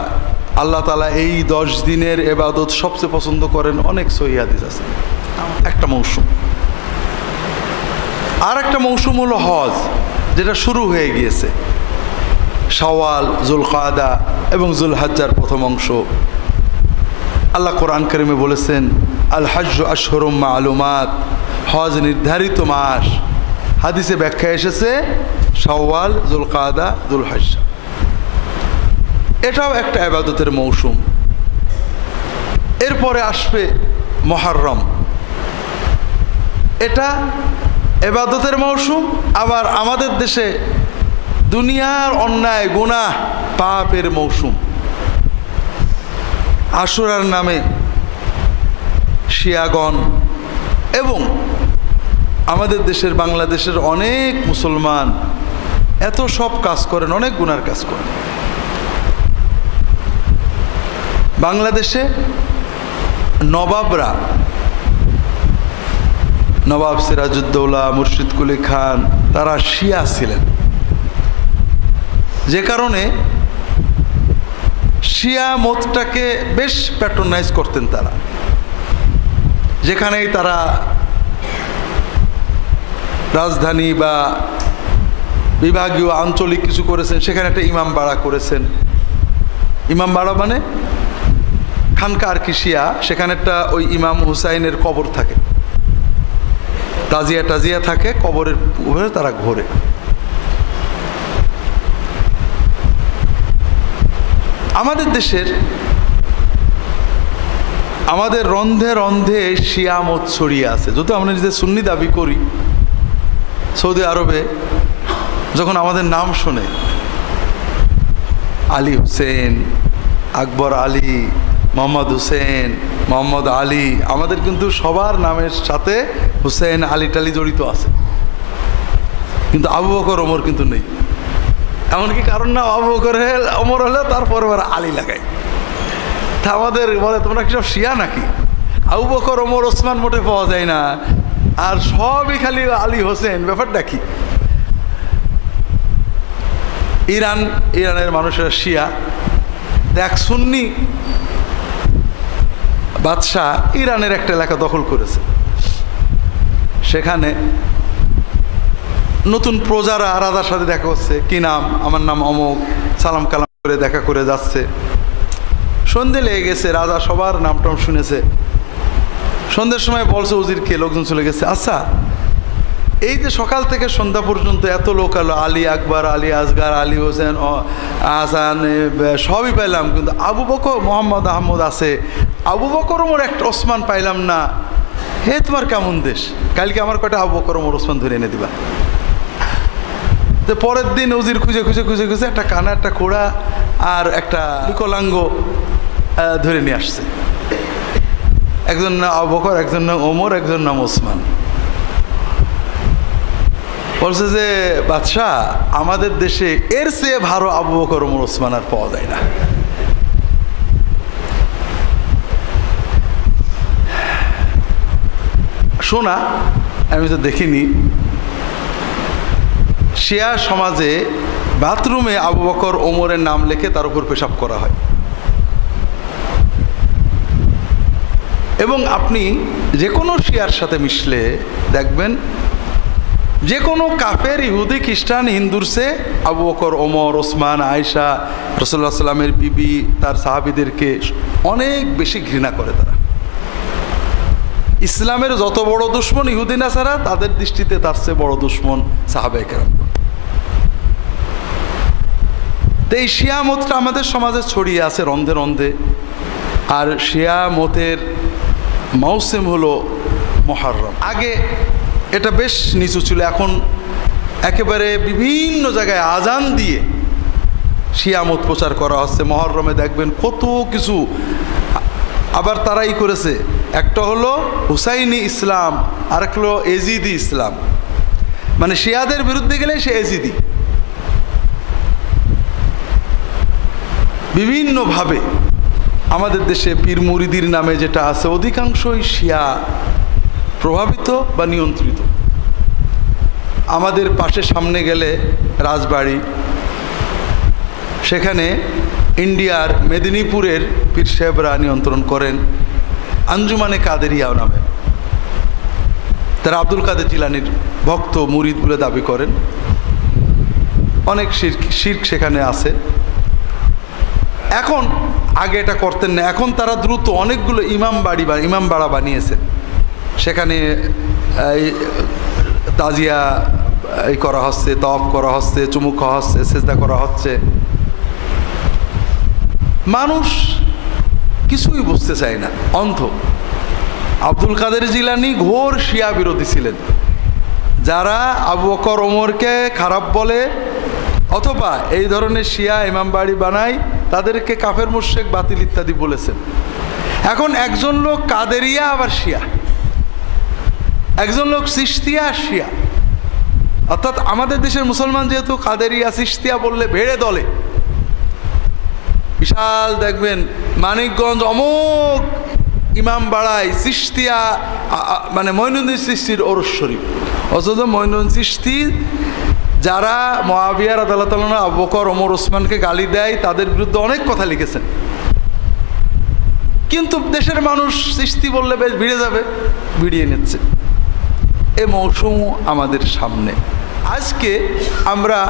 আল্লাহ তাআলা এই 10 দিনের ইবাদত সবচেয়ে পছন্দ করেন, অনেক সহিহ হাদিস আছে। একটা মৌসুম। আর একটা মৌসুম হলো হজ, যেটা শুরু হয়ে গিয়েছে। শাওয়াল, যুলকাদা এবং যুলহজ্জার প্রথম অংশ। আল্লাহ কোরআন কারিমে বলেছেন, আল হজ্জু আশহুরুম মা'লুমাত, হজ নির্ধারিত মাস। হাদিসে ব্যাখ্যা এসেছে শাওয়াল, যুলকাদা, যুলহজ্জা। এটাও একটা ইবাদতের মৌসুম। এরপরে আসবে মুহররম, এটা ইবাদতের মৌসুম। আবার আমাদের দেশে দুনিয়ার অন্যায় গুনাহ পাপের মৌসুম। আশুরার নামে শিয়াগণ এবং আমাদের দেশের বাংলাদেশের অনেক মুসলমান এত সব কাজ করেন, অনেক গুনার কাজ করেন। বাংলাদেশে নবাবরা, নবাব সিরাজউদ্দৌলা, মুর্শিদ কুলি খান, তারা শিয়া ছিলেন, যে কারণে শিয়া মতটাকে বেশ প্যাট্রোনাইজ করতেন তারা। যেখানেই তারা রাজধানী বা বিভাগীয় আঞ্চলিক কিছু করেছেন, সেখানে একটা ইমাম বাড়া করেছেন। ইমাম বাড়া মানে খানকা আর কি শিয়া, সেখানে একটা ওই ইমাম হুসাইনের কবর থাকে, তাজিয়া থাকে, কবরের উপরে তারা ঘোরে। আমাদের দেশের আমাদের রন্ধে রন্ধে শিয়া মত ছড়িয়ে আছে। যদিও আমরা নিজেদের সুন্নি দাবি করি, সৌদি আরবে যখন আমাদের নাম শুনে আলী হুসেন, আকবর আলী, মোহাম্মদ হুসেন, মোহাম্মদ আলী, আমাদের কিন্তু সবার নামের সাথে হুসেন, আলী টালি জড়িত আছে, কিন্তু আবু বকর ওমর কিন্তু নেই। এমনকি কারণ না আবু বকর ওমর হলে তারপর আলী লাগাই। তা আমাদের বলে তোমরা কি সব শিয়া নাকি? আবু বকর ওমর ওসমান মোটে পাওয়া যায় না, আর সবই খালি আলী হোসেন। ব্যাপারটা কি? ইরানের মানুষেরা শিয়া, দেখ সুন্নি বাদশাহ ইরানের একটা এলাকা দখল করেছে, সেখানে নতুন প্রজারা রাজার সাথে দেখা হচ্ছে, কি নাম? আমার নাম অমুক, সালাম কালাম করে দেখা করে যাচ্ছে। সন্ধে লেগে গেছে, রাজা সবার নাম টাম শুনেছে। সন্ধ্যের সময় বলছে উজিরকে, লোকজন চলে গেছে। আচ্ছা, এই যে সকাল থেকে সন্ধ্যা পর্যন্ত এত লোক আলো, আলী আকবর, আলী আসগার, আলী হোসেন, আহসান, সবই পাইলাম, কিন্তু আবু বকর, মোহাম্মদ আহমদ আছে, আবু বকর ওমর একটা ওসমান পাইলাম না। হে তোমার কেমন দেশ? কালকে আমার কয়টা আবু বকর ওমর ওসমান ধরে এনে দিবা। তো পরের দিন উজির খুঁজে খুঁজে খুঁজে খুঁজে একটা কানা, একটা কোড়া আর একটা বিকলাঙ্গ ধরে নিয়ে আসছে। একজন নাম আবু বকর, একজন নাম ওমর, একজন নাম ওসমান। বলছে যে বাদশাহ, আমাদের দেশে এর চেয়ে ভালো আবু বকর ওমর ওসমান আর পাওয়া যায় না। শোনা, আমি তো দেখিনি, শিয়া সমাজে বাথরুমে আবু বকর ওমরের নাম লিখে তার উপর পেশাব করা হয়। এবং আপনি যে কোনো শিয়ার সাথে মিশলে দেখবেন, যে কোনো কাফের, ইহুদি, খ্রিস্টান, হিন্দুর চেয়ে আবু বকর, ওমর, ওসমান, আয়েশা, রাসূলুল্লাহ সাল্লামের বিবি, তার সাহাবীদেরকে অনেক বেশি ঘৃণা করে তারা। ইসলামের যত বড় দুশ্মন ইহুদি নাসারা, তাদের দৃষ্টিতে তার চেয়ে বড় দুশ্মন সাহাবায়ে কেরাম। তো এই শিয়া মতটা আমাদের সমাজে ছড়িয়ে আছে রন্ধে রন্ধে। আর শিয়া মতের মৌসুম হলো মুহররম। আগে এটা বেশ নিচু ছিল, এখন একেবারে বিভিন্ন জায়গায় আজান দিয়ে শিয়া মত প্রচার করা হচ্ছে। মুহররমে দেখবেন কত কিছু। আবার তারাই করেছে, একটা হলো হুসাইনি ইসলাম, আর একটা হলো এজিদি ইসলাম। মানে শিয়াদের বিরুদ্ধে গেলে সে এজিদি। বিভিন্নভাবে আমাদের দেশে পীর মুরিদির নামে যেটা আছে, অধিকাংশই শিয়া প্রভাবিত বা নিয়ন্ত্রিত। আমাদের পাশে সামনে গেলে রাজবাড়ি, সেখানে ইন্ডিয়ার মেদিনীপুরের পীর সাহেবরা নিয়ন্ত্রণ করেন আঞ্জুমানে কাদেরিয়া নামে। তারা আব্দুল কাদের জিলানির ভক্ত মুরিদ বলে দাবি করেন। অনেক শিরক সেখানে আছে। এখন আগে এটা করতেন না, এখন তারা দ্রুত অনেকগুলো ইমামবাড়া বানিয়েছেন। সেখানে তাজিয়া করা হচ্ছে, তওয়াফ করা হচ্ছে, চুমুক খাওয়া হচ্ছে, সেজদা করা হচ্ছে। মানুষ কিছুই বুঝতে চায় না, অন্ধ। আব্দুল কাদের জিলানী ঘোর শিয়া বিরোধী ছিলেন। যারা আবু বকর ওমরকে খারাপ বলে অথবা এই ধরনের শিয়া ইমামবাড়ি বানায়, তাদেরকে কাফের মুশরিক বাতিল ইত্যাদি বলেছেন। এখন একজন লোক কাদেরিয়া আবার শিয়া, একজন লোক চিশতিয়া শিয়া। অর্থাৎ আমাদের দেশের মুসলমান যেহেতু কাদেরিয়া চিশতিয়া বললে ভেড়ে দলে, বিশাল দেখবেন মানিকগঞ্জ অমুক ইমামবাড়ায় চিশতিয়া, মানে মঈনুদ্দিন চিশতির ওরস শরীফ। অথচ মঈনুদ্দিন চিশতি যারা মুআবিয়া রাদিয়াল্লাহু তাআলা আবু বকর, ওমর, ওসমানকে গালি দেয়, তাদের বিরুদ্ধে অনেক কথা লিখেছেন। কিন্তু দেশের মানুষ চিশতি বললে বেশ ভিড়ে যাবে, ভিড়িয়ে নিচ্ছে। এ মৌসুম আমাদের সামনে। আজকে আমরা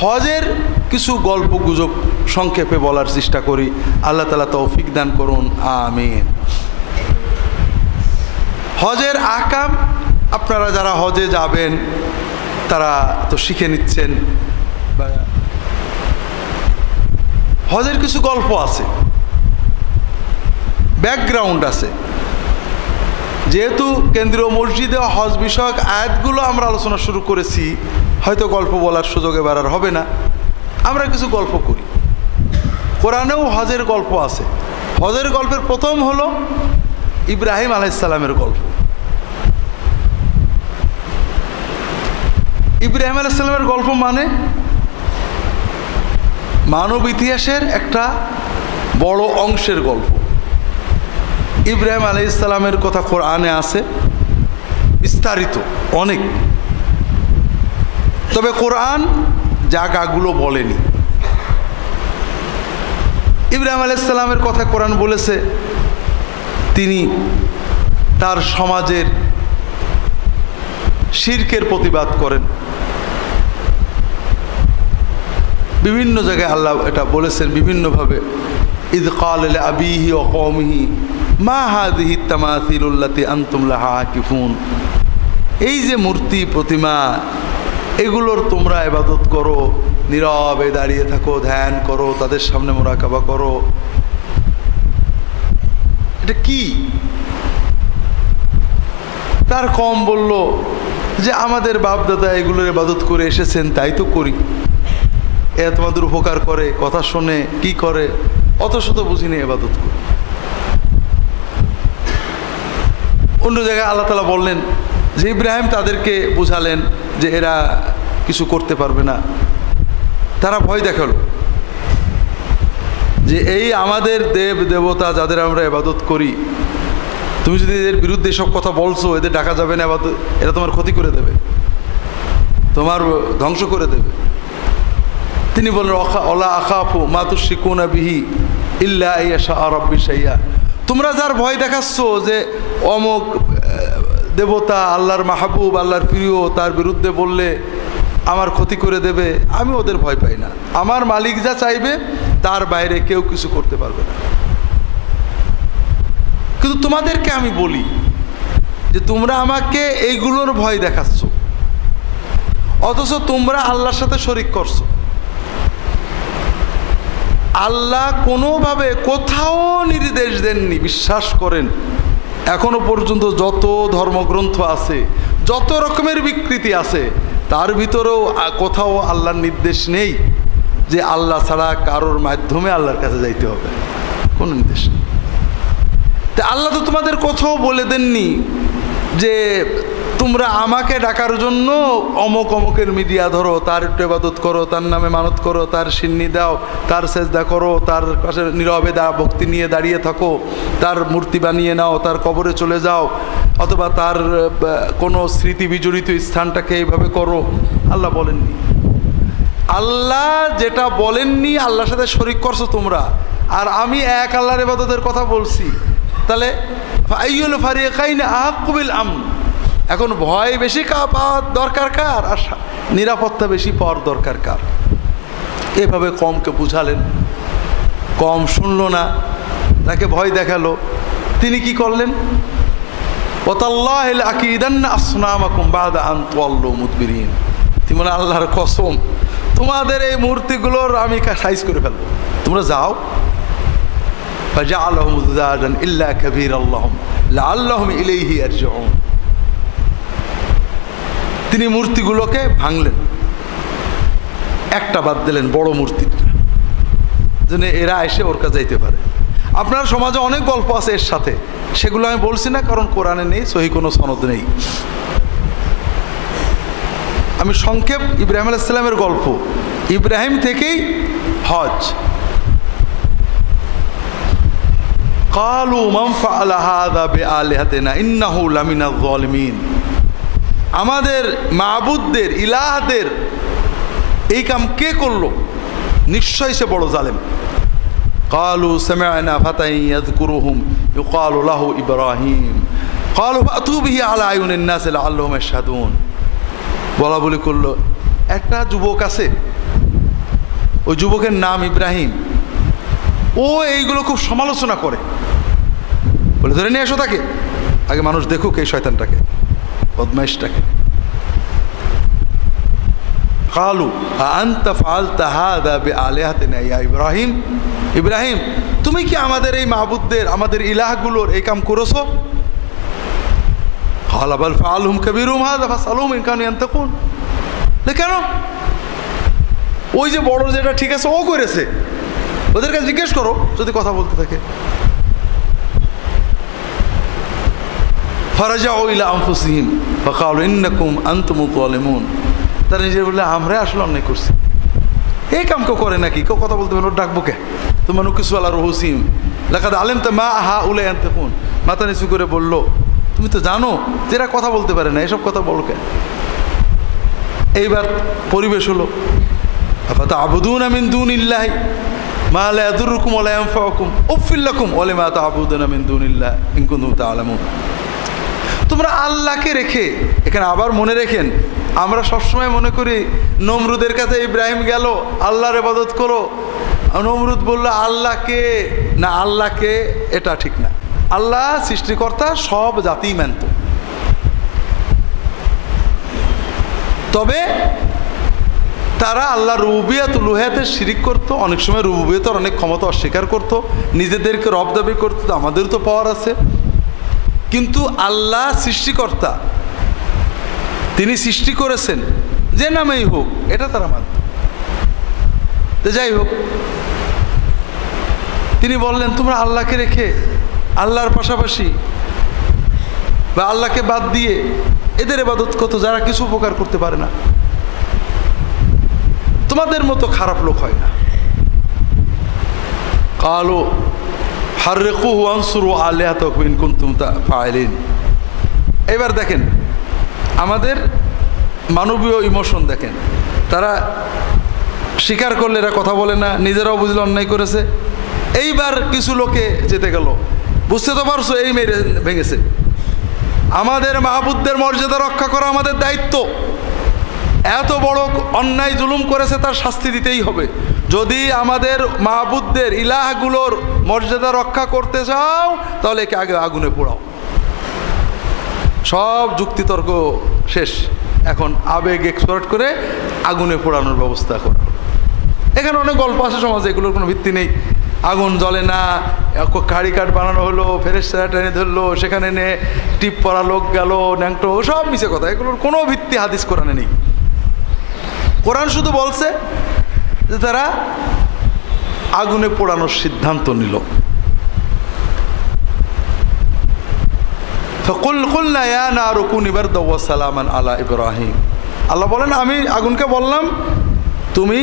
হজের কিছু গল্প গুজব সংক্ষেপে বলার চেষ্টা করি। আল্লাহ তাআলা তৌফিক দান করুন, আমিন। হজের আহকাম আপনারা যারা হজে যাবেন তারা তো শিখে নিচ্ছেন। হজের কিছু গল্প আছে, ব্যাকগ্রাউন্ড আছে। যেহেতু কেন্দ্রীয় মসজিদে হজ বিষয়ক আয়াতগুলো আমরা আলোচনা শুরু করেছি, হয়তো গল্প বলার সুযোগ এবার আর হবে না। আমরা কিছু গল্প করি। কোরআনেও হজের গল্প আছে। হজের গল্পের প্রথম হলো ইব্রাহিম আলাইহিস সালামের গল্প। ইব্রাহিম আলাইহিস সালামের গল্প মানে মানব ইতিহাসের একটা বড় অংশের গল্প। ইব্রাহিম আলাইহিস সালামের কথা কোরআনে আছে। বিস্তারিত অনেক। তবে কোরআন জায়গাগুলো বলেনি। ইব্রাহিম আলাইহিস সালামের কথা কোরআন বলেছে, তিনি তার সমাজের শিরকের প্রতিবাদ করেন। বিভিন্ন জায়গায় আল্লাহ এটা বলেছেন বিভিন্নভাবে। ইদ ক্বাল লিআবিহি ওয়া কওমিহি মা হাযিহি তামাসিলুল্লাতী আনতুম লাহা আকিফুন, এই যে মূর্তি প্রতিমা এগুলোর তোমরা ইবাদত করো, নীরবে দাঁড়িয়ে থাকো, ধ্যান করো, তাদের সামনে মুরাকাবা করো, এটা কি? তার কম বলল যে আমাদের বাপ দাদা এগুলোর ইবাদত করে এসেছেন, তাই তো করি। এরা তোমাদের উপকার করে, কথা শোনে, কি করে, অত শত বুঝি নিয়ে ইবাদত করে। অন্য জায়গায় আল্লাহ তাআলা বললেন যে ইব্রাহিম তাদেরকে বুঝালেন যে এরা কিছু করতে পারবে না। তারা ভয় দেখালো যে এই আমাদের দেব দেবতা যাদের আমরা ইবাদত করি, তুমি যদি এদের বিরুদ্ধে সব কথা বলছো, এদের ডাকা যাবে না, এরা তোমার ক্ষতি করে দেবে, তোমার ধ্বংস করে দেবে। তিনি বললেন ওয়ালা আখাফু মা তুশরিকুনা বিহি ইল্লা আইয়াশা রাব্বি শাইয়া, তোমরা যার ভয় দেখাচ্ছ যে অমুক দেবতা আল্লাহর মাহবুব, আল্লাহর প্রিয়, তার বিরুদ্ধে বললে আমার ক্ষতি করে দেবে, আমি ওদের ভয় পাই না। আমার মালিক যা চাইবে তার বাইরে কেউ কিছু করতে পারবে না। কিন্তু তোমাদেরকে আমি বলি যে তোমরা আমাকে এইগুলোর ভয় দেখাচ্ছ, অথচ তোমরা আল্লাহর সাথে শরিক করছো। আল্লাহ কোনোভাবে কোথাও নির্দেশ দেননি, বিশ্বাস করেন এখনো পর্যন্ত যত ধর্মগ্রন্থ আছে, যত রকমের বিকৃতি আছে, তার ভিতরেও কোথাও আল্লাহর নির্দেশ নেই যে আল্লাহ ছাড়া কারোর মাধ্যমে আল্লাহর কাছে যাইতে হবে, কোনো নির্দেশ নেই। তা আল্লাহ তো তোমাদের কোথাও বলে দেননি যে তোমরা আমাকে ডাকার জন্য অমুক অমুকের মিডিয়া ধরো, তার একটু ইবাদত করো, তার নামে মানত করো, তার সিন্নি দাও, তার সেজদা করো, তার কাছে নীরবে ভক্তি নিয়ে দাঁড়িয়ে থাকো, তার মূর্তি বানিয়ে নাও, তার কবরে চলে যাও, অথবা তার কোনো স্মৃতি বিজড়িত স্থানটাকে এইভাবে করো। আল্লাহ বলেননি। আল্লাহ যেটা বলেননি আল্লাহর সাথে শরিক করছো তোমরা, আর আমি এক আল্লাহর ইবাদতের কথা বলছি। তাহলে আইয়ুল ফারিকাইন আহাক্কু বিল আমন, এখন ভয় বেশি পাওয়ার দরকার কার, আর নিরাপত্তা বেশি পাওয়ার দরকার কার? এভাবে কমকে বুঝালেন, কম শুনলো না, তাকে ভয় দেখালো। তিনি কি করলেন? ওয়াতাল্লাহি লাআকিদান্না আসনামাকুম বা'দা আন তুওয়াল্লু মুদবিরিন, তিনি বলেন আল্লাহর কসম তোমাদের এই মূর্তিগুলোর আমি সাইজ করে ফেলবো, তোমরা যাও। ফাজআলাহুম যুযাজান ইল্লা কাবীরাল্লাহুম লাআল্লাহুম ইলাইহি ইয়ারজিউন, তিনি মূর্তিগুলোকে ভাঙলেন, একটা বাদ দিলেন, বড় মূর্তিটা, যেন এরা এসে ওর কাছে যাইতে পারে। আপনার সমাজে অনেক গল্প আছে এর সাথে, সেগুলো আমি বলছি না, কারণ কোরআনে নেই, সহি কোনো সনদ নেই। আমি সংক্ষেপ ইব্রাহিম আলাইহিস সালামের গল্প, ইব্রাহিম থেকেই হজ। ক্বালু মান ফাআলা হাযা বিআলিহাতিনা ইন্নাহু লামিনাজ যালিমিন, আমাদের মাবুদদের, ইলাহদের এই কাম কে করলো? নিশ্চয়ই সে বড় জালেম। ক্বালু সামি'না ফাতান ইয়াযকুরুহুম ইউকালু লাহু ইব্রাহিম ক্বালু ফাতু বিহি আলা আয়ুনিন নাস লাআল্লাহুম ইয়াশহাদুন, বলা বলি করলো। একটা যুবক আছে, ওই যুবকের নাম ইব্রাহিম, ও এইগুলো খুব সমালোচনা করে, বলে ধরে নিয়ে এসো তাকে, আগে মানুষ দেখুক এই শয়তানটাকে, বদমাইশটাকে। ক্বালু আনতা ফাআলতা হাযা বিআলিহাতিনা ইয়া ইব্রাহিম, ইব্রাহিম তুমি কি আমাদের এই মাবুদদের, আমাদের ইলাহগুলোর এই কাম করেছো? ক্বালা বাল ফাআলহুম কাবীরুহুম হাযা ফাসআলুহুম ইন কানু ইয়ানতাকুন, কেন? ওই যে বড় যেটা ঠিক আছে ও করেছে, ওদের কাছে জিজ্ঞেস করো যদি কথা বলতে থাকে। ফারাজাউ ইলা আনফুসিহিম ফাকালু ইন্নাকুম আনতুমুয যালিমুন, তারা নিজে বললে আমরা আসলে অন্যায় করছি। এই কাম কেউ করে নাকি? কেউ কথা বলতে পারে, ওর ডাকবো কে? তোমার কিছু আলা রহুসিম লাকাদ আলিমতা মা হাউলা ইয়ানতাকুন, মাথা নিচু করে বললো তুমি তো জানো যে এরা কথা বলতে পারে না, এসব কথা বলো কেন? এইবার পরিবেশ হলো আফাতা'বুদুনা মিন দুনিল্লাহি মা লা ইয়াদুররুকুম ওয়া লা ইয়ানফাউকুম উফফিল লাকুম ওয়া লিমা তা'বুদুনা মিন দুনিল্লাহি ইন কুনতুম তা'লামুন। তোমরা আল্লাহকে রেখে, এখানে আবার মনে রেখেন, আমরা সবসময় মনে করি নমরুদের কাছে ইব্রাহিম গেল, আল্লাহর ইবাদত করো। নমরুদ বলল আল্লাহকে না, আল্লাহকে, এটা ঠিক না। আল্লাহ সৃষ্টিকর্তা, সব জাতি মানত। তবে তারা আল্লাহ রুবুবিয়ত উলুহিয়াতে শিরিক করত, অনেক সময় রুবুবিয়তের অনেক ক্ষমতা অস্বীকার করত, নিজেদেরকে রব দাবি করত, আমাদেরও তো পাওয়ার আছে। কিন্তু আল্লাহ সৃষ্টিকর্তা, তিনি সৃষ্টি করেছেন, যে নামেই হোক, এটা তারা মানত। যাই হোক, তিনি বললেন তোমরা আল্লাহকে রেখে আল্লাহর পাশাপাশি বা আল্লাহকে বাদ দিয়ে এদের ইবাদত করতো যারা কিছু উপকার করতে পারে না, তোমাদের মতো খারাপ লোক হয় না। কালো হাররিকুহু আনসুরু আলিহাতাকুম ইন কুনতুম ফাইলিন। এবার দেখেন আমাদের মানবীয় ইমোশন দেখেন, তারা স্বীকার করলে এরা কথা বলে না, নিজেরাও বুঝলে অন্যায় করেছে। এইবার কিছু লোকে যেতে গেল, বুঝতে তো পারছো, এই মেরে ভেঙেছে। আমাদের মাহবুবদের মর্যাদা রক্ষা করা আমাদের দায়িত্ব। এত বড় অন্যায় জুলুম করেছে, তার শাস্তি দিতেই হবে। যদি আমাদের মাহবুবদের ইলাহগুলোর মর্যাদা রক্ষা করতে চাও, তাহলে একে আগে আগুনে পোড়াও। সব যুক্তিতর্ক শেষ, এখন আবেগ এক্সপার্ট করে আগুনে পোড়ানোর ব্যবস্থা করা। এখানে অনেক গল্প আছে সমাজে, এগুলোর কোনো ভিত্তি নেই। আগুন জ্বলে না, কাড়ি কাঠ বানানো হলো, ফেরেশতারা টেনে ধরলো, সেখানে নে টিপ পরা লোক গেল, ন্যাংটো, সব মিছে কথা। এগুলোর কোনো ভিত্তি হাদিস কোরআনে নেই। কোরআন শুধু বলছে যে তারা আগুনে পোড়ানোর সিদ্ধান্ত নিল। ফাকুলনা ইয়া নারু কুনি বারদাও ওয়া সালামান আলা ইব্রাহিম। আল্লাহ বলেন আমি আগুনকে বললাম, তুমি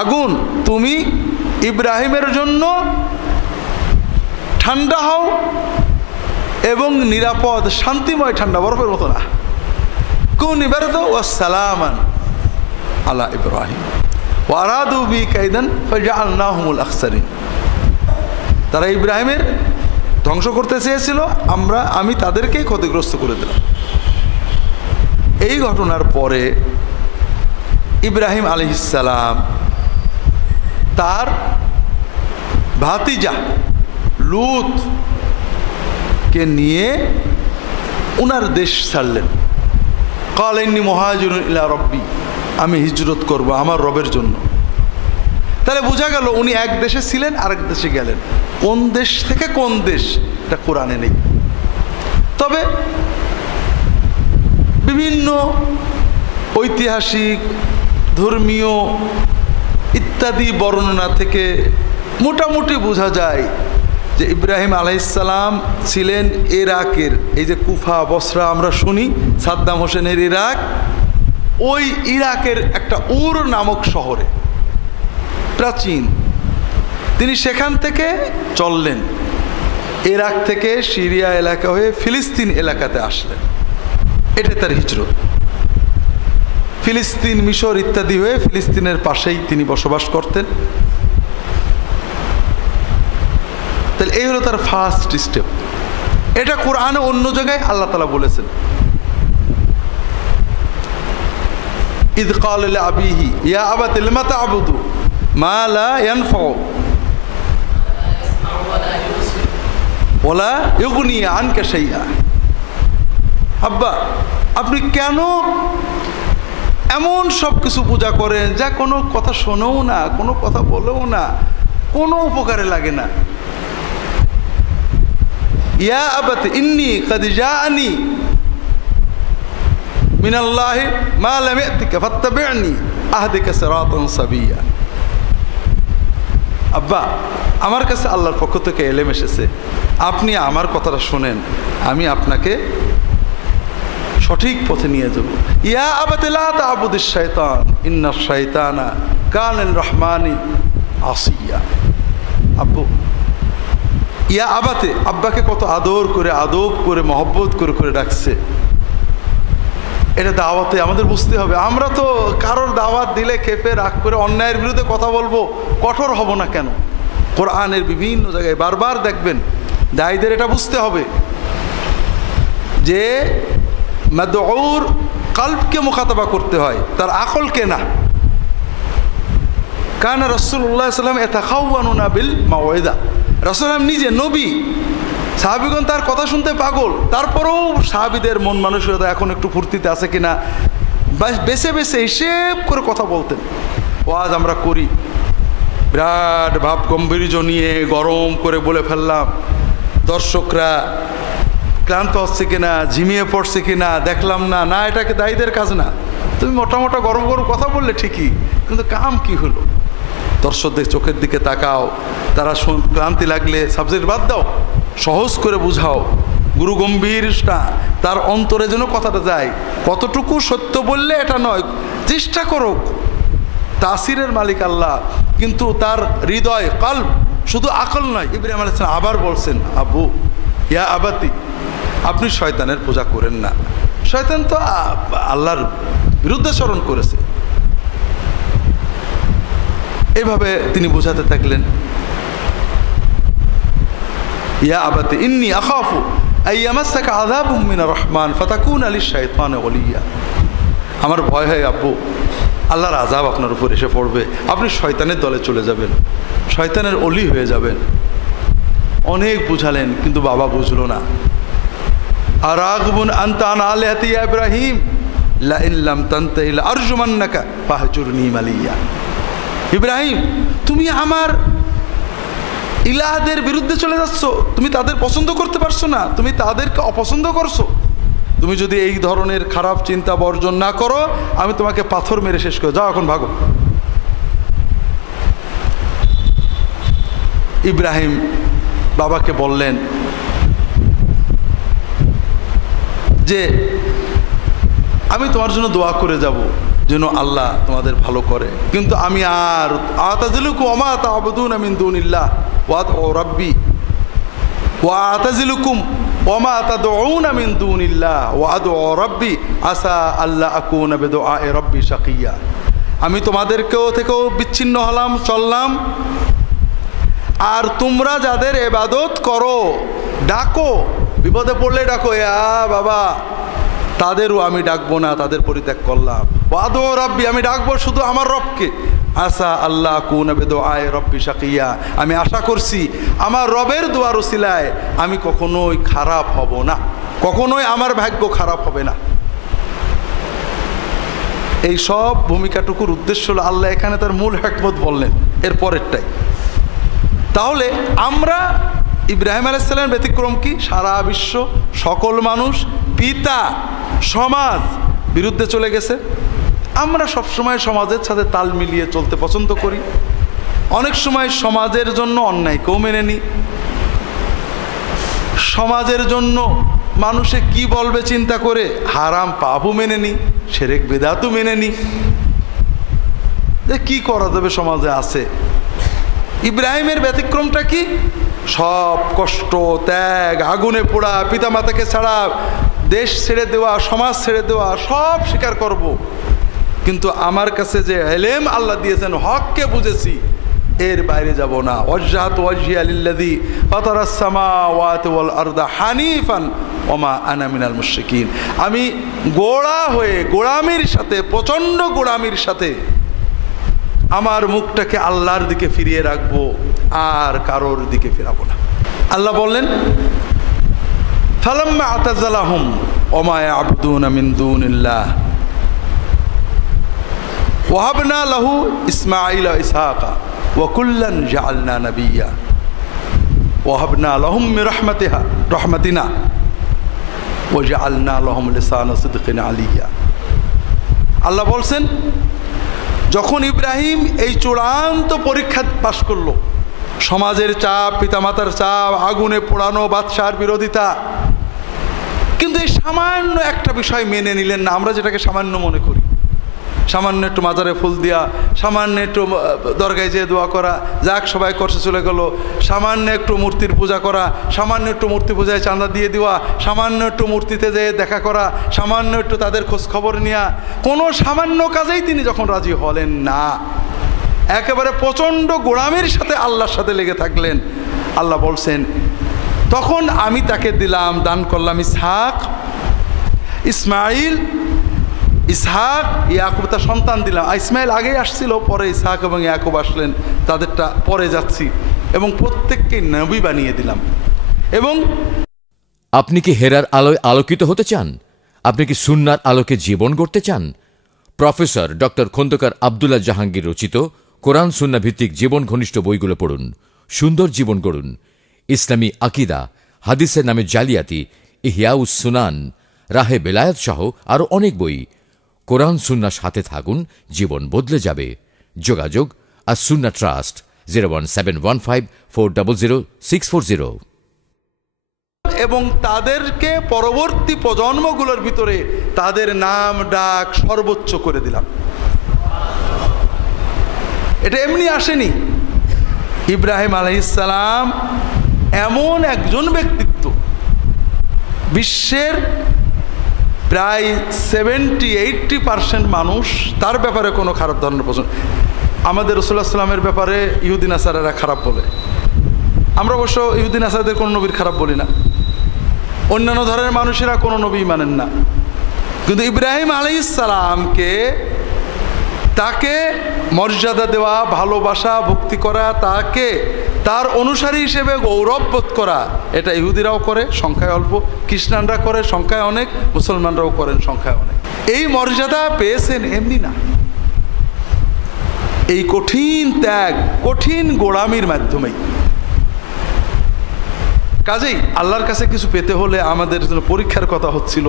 আগুন, তুমি ইব্রাহিমের জন্য ঠান্ডা হও এবং নিরাপদ, শান্তিময় ঠান্ডা, বরফের মতো না। কুনি বারদাও ওয়া সালামান আলা ইব্রাহিম ওয়া আরাদু বি কাইদান ফাজআলনাহুমুল আখসারিন। তারা ইব্রাহিমের ধ্বংস করতে চেয়েছিল, আমি তাদেরকেই ক্ষতিগ্রস্ত করে দিলাম। এই ঘটনার পরে ইব্রাহিম আলাইহিস সালাম তার ভাতিজা লূতকে নিয়ে উনার দেশ ছাড়লেন। ক্বাল ইন্নী মুহাজিরুন ইলা রব্বি, আমি হিজরত করব আমার রবের জন্য। তাহলে বোঝা গেল উনি এক দেশে ছিলেন, আরেক দেশে গেলেন। কোন দেশ থেকে কোন দেশ এটা কোরআনে নেই। তবে বিভিন্ন ঐতিহাসিক, ধর্মীয় ইত্যাদি বর্ণনা থেকে মোটামুটি বোঝা যায় যে ইব্রাহিম আলাইহিস সালাম ছিলেন ইরাকের, এই যে কুফা বসরা আমরা শুনি, সাদ্দাম হোসেনের ইরাক, ওই ইরাকের একটা উর নামক শহরে, প্রাচীন। তিনি সেখান থেকে চললেন, ইরাক থেকে সিরিয়া এলাকা হয়ে ফিলিস্তিন এলাকাতে আসলেন। এটা তার হিজরত। ফিলিস্তিন, মিশর ইত্যাদি হয়ে ফিলিস্তিনের পাশেই তিনি বসবাস করতেন। তাহলে এই হলো তার ফার্স্ট স্টেপ। এটা কোরআনে অন্য জায়গায় আল্লাহ তাআলা বলেছেন, ইদ ক্বালা লিআবিহি ইয়া আবাতি লিমা তা'বুদু মা লা ইয়ানফাউ ওয়ালা ইউগনি আনকা শাইআ। আব্বা, আপনি কেন এমন সব কিছু পূজা করেন যা কোনো কথা শোনেও না, কোনো কথা বলেও না, কোনো উপকারে লাগে না? ইয়া আবাতি ইন্নী ক্বাদ জাআনি মিনাল্লাহি মা লাম ইয়াতিকা ফাত্তাবি'নি আহদিকা সিরাতান সাবিয়্যা। আব্বা, আমার কাছে আল্লাহর পক্ষ থেকে এলেম এসেছে, আপনি আমার কথাটা শোনেন, আমি আপনাকে সঠিক পথে নিয়ে যাব। ইয়া আবাতি লা তা'বুদিশ শাইতান ইন্নাশ শাইতানা কানা লির রহমানি আসিয়া। আব্বু, ইয়া আবাতে, আব্বাকে কত আদর করে আদব করে মহব্বত করে করে ডাকছে। এটা দাওয়াতে আমাদের বুঝতে হবে। আমরা তো কারোর দাওয়াত দিলে খেপে রাগ করে অন্যায়ের বিরুদ্ধে কথা বলবো, কঠোর হব না কেন? কোরআনের বিভিন্ন জায়গায় বারবার দেখবেন দায়ীদের এটা বুঝতে হবে যে মাদউর কলবকে মুখাতাবা করতে হয়, তার আকলকে না। কানা রাসূলুল্লাহ সাল্লাল্লাহু আলাইহি ওয়াসাল্লাম ইয়াতাখাওয়ানুনা বিল মাওইদা। রাসূল নিজে নবী, সাহাবীগণ তার কথা শুনতে পাগল, তারপরেও সাহাবীদের মন মানসিকতা এখন একটু ফুর্তিতে আছে কিনা বেছে বেছে হিসেব করে কথা বলতেন। ওয়াজ আমরা করি, বিরাট ভাব গম্ভীর্য নিয়ে গরম করে বলে ফেললাম, দর্শকরা ক্লান্ত হচ্ছে কিনা, ঝিমিয়ে পড়ছে কিনা দেখলাম না। না, এটাকে দায়ীদের কাজ না। তুমি মোটা মোটা গরম গরম কথা বললে ঠিকই, কিন্তু কাম কি হলো? দর্শকদের চোখের দিকে তাকাও, তারা ক্লান্তি লাগলে সাবজেক্ট বাদ দাও, সহজ করে বুঝাও, গুরু গম্ভীর না, তার অন্তরে যেন কথাটা যায়। কতটুকু সত্য বললে এটা নয়, চেষ্টা করো। তাসিরের মালিক আল্লাহ, কিন্তু তার হৃদয় কলব, শুধু আকল নয়। ইব্রাহিম আলাইহিস সালাম আবার বলছেন, আব্বু ইয়া আবাতি, আপনি শয়তানের পূজা করেন না। শয়তান তো আল্লাহর বিরুদ্ধে স্মরণ করেছে। এভাবে তিনি বোঝাতে থাকলেন, ইয়া আবাতি ইন্নী আখাফু আইয়ামাসসাকা আযাবুম মিনার রহমান ফাতাকুনা লিশ-শাইতানি ওয়ালিয়া। আমার ভয় হয় আব্বু, আল্লাহর আযাব আপনার উপর এসে পড়বে, আপনি শয়তানের দলে চলে যাবেন, শয়তানের অলি হয়ে যাবেন। অনেক বুঝালেন, কিন্তু বাবা বুঝলো না। আরাগবুন আনতা আন আলিহাতি ইয়া ইব্রাহিম লা ইন লাম তানতাহি লা আরজুমান্নাকা ফাহজুরনি মালিয়া। ইব্রাহিম, তুমি আমার ইলাহদের বিরুদ্ধে চলে যাচ্ছ, তুমি তাদের পছন্দ করতে পারছো না, তুমি তাদেরকে অপছন্দ করছো। তুমি যদি এই ধরনের খারাপ চিন্তা বর্জন না করো, আমি তোমাকে পাথর মেরে শেষ করে যাও, এখন ভাগো। ইব্রাহিম বাবাকে বললেন যে আমি তোমার জন্য দোয়া করে যাব যেন আল্লাহ তোমাদের ভালো করে, কিন্তু আমি আর আতাজিলুকুম ওয়া মা তা'বুদুনা মিন দুনিল্লাহ ওয়া আদউ রাব্বি ওয়া আতাজিলুকুম ওয়া মা তাদউনা মিন দুনিল্লাহ ওয়া আদউ রাব্বি আসা আল্লাহ আকুনা বিদুআই রাব্বি শাকিয়া। আমি তোমাদেরকেও থেকেও বিচ্ছিন্ন হলাম, চললাম, আর তোমরা যাদের ইবাদত করো, ডাকো, বিপদে পড়লে ডাকো, বাবা, তাদেরও আমি ডাকবো না, তাদের পরিত্যাগ করলাম। ওয়াদু রাব্বি, আমি ডাকবো শুধু আমার রবকে। আসা আল্লাহ কুনা বিদুআই রাব্বি শাকিয়া, আমি আশা করছি আমার রবের দোয়ার উসিলায় আমি কখনোই খারাপ হব না, কখনোই আমার ভাগ্য খারাপ হবে না। এই সব ভূমিকাটুকুর উদ্দেশ্য হলো, আল্লাহ এখানে তার মূল হিকমত বললেন এর পরেরটাই। তাহলে আমরা ইব্রাহিম আলাইহিস সালামের ব্যতিক্রম কি? সারা বিশ্ব, সকল মানুষ, পিতা, সমাজ বিরুদ্ধে চলে গেছে। আমরা সবসময় সমাজের সাথে তাল মিলিয়ে চলতে পছন্দ করি। অনেক সময় সমাজের জন্য অন্যায়কেও মেনে নিই, সমাজের জন্য মানুষে কি বলবে চিন্তা করে হারাম পাপও মেনে নিই, শিরক বিদআতও মেনে নিই, যে কি করা যাবে সমাজে আছে। ইব্রাহিমের ব্যতিক্রমটা কি? সব কষ্ট, ত্যাগ, আগুনে পোড়া, পিতামাতাকে ছাড়া, দেশ ছেড়ে দেওয়া, সমাজ ছেড়ে দেওয়া, সব স্বীকার করব, কিন্তু আমার কাছে যে ইলম আল্লাহ দিয়েছেন, হককে বুঝেছি, এর বাইরে যাব না। ওয়াজহাতু ওয়াজহিয়া লিল্লাযী ফাতারাস সামাওয়াতি ওয়াল আরদা হানিফান ওয়া মা আনা মিনাল মুশরিকিন। আমি গোড়া হয়ে গোড়ামির সাথে, প্রচণ্ড গোড়ামির সাথে আমার মুখটাকে আল্লাহর দিকে ফিরিয়ে রাখবো, আর কারোর দিকে ফিরাবো না। আল্লাহ বললেন, ফালাম্মা আতাযালাহুম ওয়া মা ইয়াবুদুনা মিন দুনিল্লাহ ওয়াহাবনা লাহু ইসমাঈল ওয়া ইসহাকা ওয়া কুল্লান জাআলনা নাবিয়্যা ওয়াহাবনা লাহুম মিন রাহমাতিনা ওয়া জাআলনা লাহুম লিসানা সিদকিন আলিয়্যা। আল্লাহ বলছেন, যখন ইব্রাহিম এই চূড়ান্ত পরীক্ষা পাশ করলো, সমাজের চাপ, পিতামাতার চাপ, আগুনে পোড়ানো, বাদশার বিরোধিতা, কিন্তু এই সামান্য একটা বিষয় মেনে নিলেন না, আমরা যেটাকে সামান্য মনে করি। সামান্য একটু মাজারে ফুল দিয়া, সামান্য একটু দরগায় যেয়ে দোয়া করা, যাক সবাই করছে চলে গেল, সামান্য একটু মূর্তির পূজা করা, সামান্য একটু মূর্তি পূজায় চাঁদা দিয়ে দেওয়া, সামান্য একটু মূর্তিতে যেয়ে দেখা করা, সামান্য একটু তাদের খোঁজ খবর নেওয়া, কোনো সামান্য কাজেই তিনি যখন রাজি হলেন না, একেবারে প্রচণ্ড গোড়ামির সাথে আল্লাহর সাথে লেগে থাকলেন। আল্লাহ বলছেন তখন আমি তাকে দিলাম, দান করলাম ইসহাক, ইসমাইল, ইসহাক, ইয়াকুব তার সন্তান দিলাম। ইসমাইল আগেই আসছিল, পরে ইসহাক এবং ইয়াকুব আসলেন, তাদেরটা পরে যাচ্ছি, এবং প্রত্যেককে নবী বানিয়ে দিলাম। এবং আপনি কি হেরার আলোয় আলোকিত হতে চান? আপনি কি সুন্নার আলোকে জীবন গড়তে চান? প্রফেসর ডক্টর খন্দকার আব্দুল্লাহ জাহাঙ্গীর রচিত কোরআন সুন্না ভিত্তিক জীবন ঘনিষ্ঠ বইগুলো পড়ুন, সুন্দর জীবন গড়ুন। ইসলামী আকিদা, হাদিসের নামে জালিয়াতি, ইহয়াউস সুনান, রাহে বেলায়েত সহ আরও অনেক বই। কোরআন সুন্নার সাথে থাকুন, জীবন বদলে যাবে। যোগাযোগ আর সুন্না ট্রাস্ট 01715400640। এবং তাদেরকে পরবর্তী প্রজন্মগুলোর ভিতরে তাদের নাম ডাক সর্বোচ্চ করে দিলাম। এটা এমনি আসেনি। ইব্রাহিম আলাইহিস সালাম এমন একজন ব্যক্তিত্ব, বিশ্বের প্রায় 70-80% মানুষ তার ব্যাপারে কোনো খারাপ ধারণা পছন্দ। আমাদের রাসূলুল্লাহ সাল্লামের ব্যাপারে ইহুদি নাসারারা খারাপ বলে, আমরা অবশ্য ইহুদি নাসারাদের কোনো নবীর খারাপ বলি না, অন্যান্য ধরনের মানুষেরা কোনো নবী মানেন না, কিন্তু ইব্রাহিম আলাইহিস সালামকে, তাকে মর্যাদা দেওয়া, ভালোবাসা, ভক্তি করা, তাকে তার অনুসারী হিসেবে গৌরব বোধ করা, এটা ইহুদিরাও করে, সংখ্যায় অল্প, খ্রিস্টানরা করে, সংখ্যায় অনেক, মুসলমানরাও করেন, সংখ্যায় অনেক। এই মর্যাদা পেয়েছেন এমনি না, এই কঠিন ত্যাগ, কঠিন গোলামির মাধ্যমেই। কাজেই আল্লাহর কাছে কিছু পেতে হলে আমাদের জন্য পরীক্ষার কথা হচ্ছিল।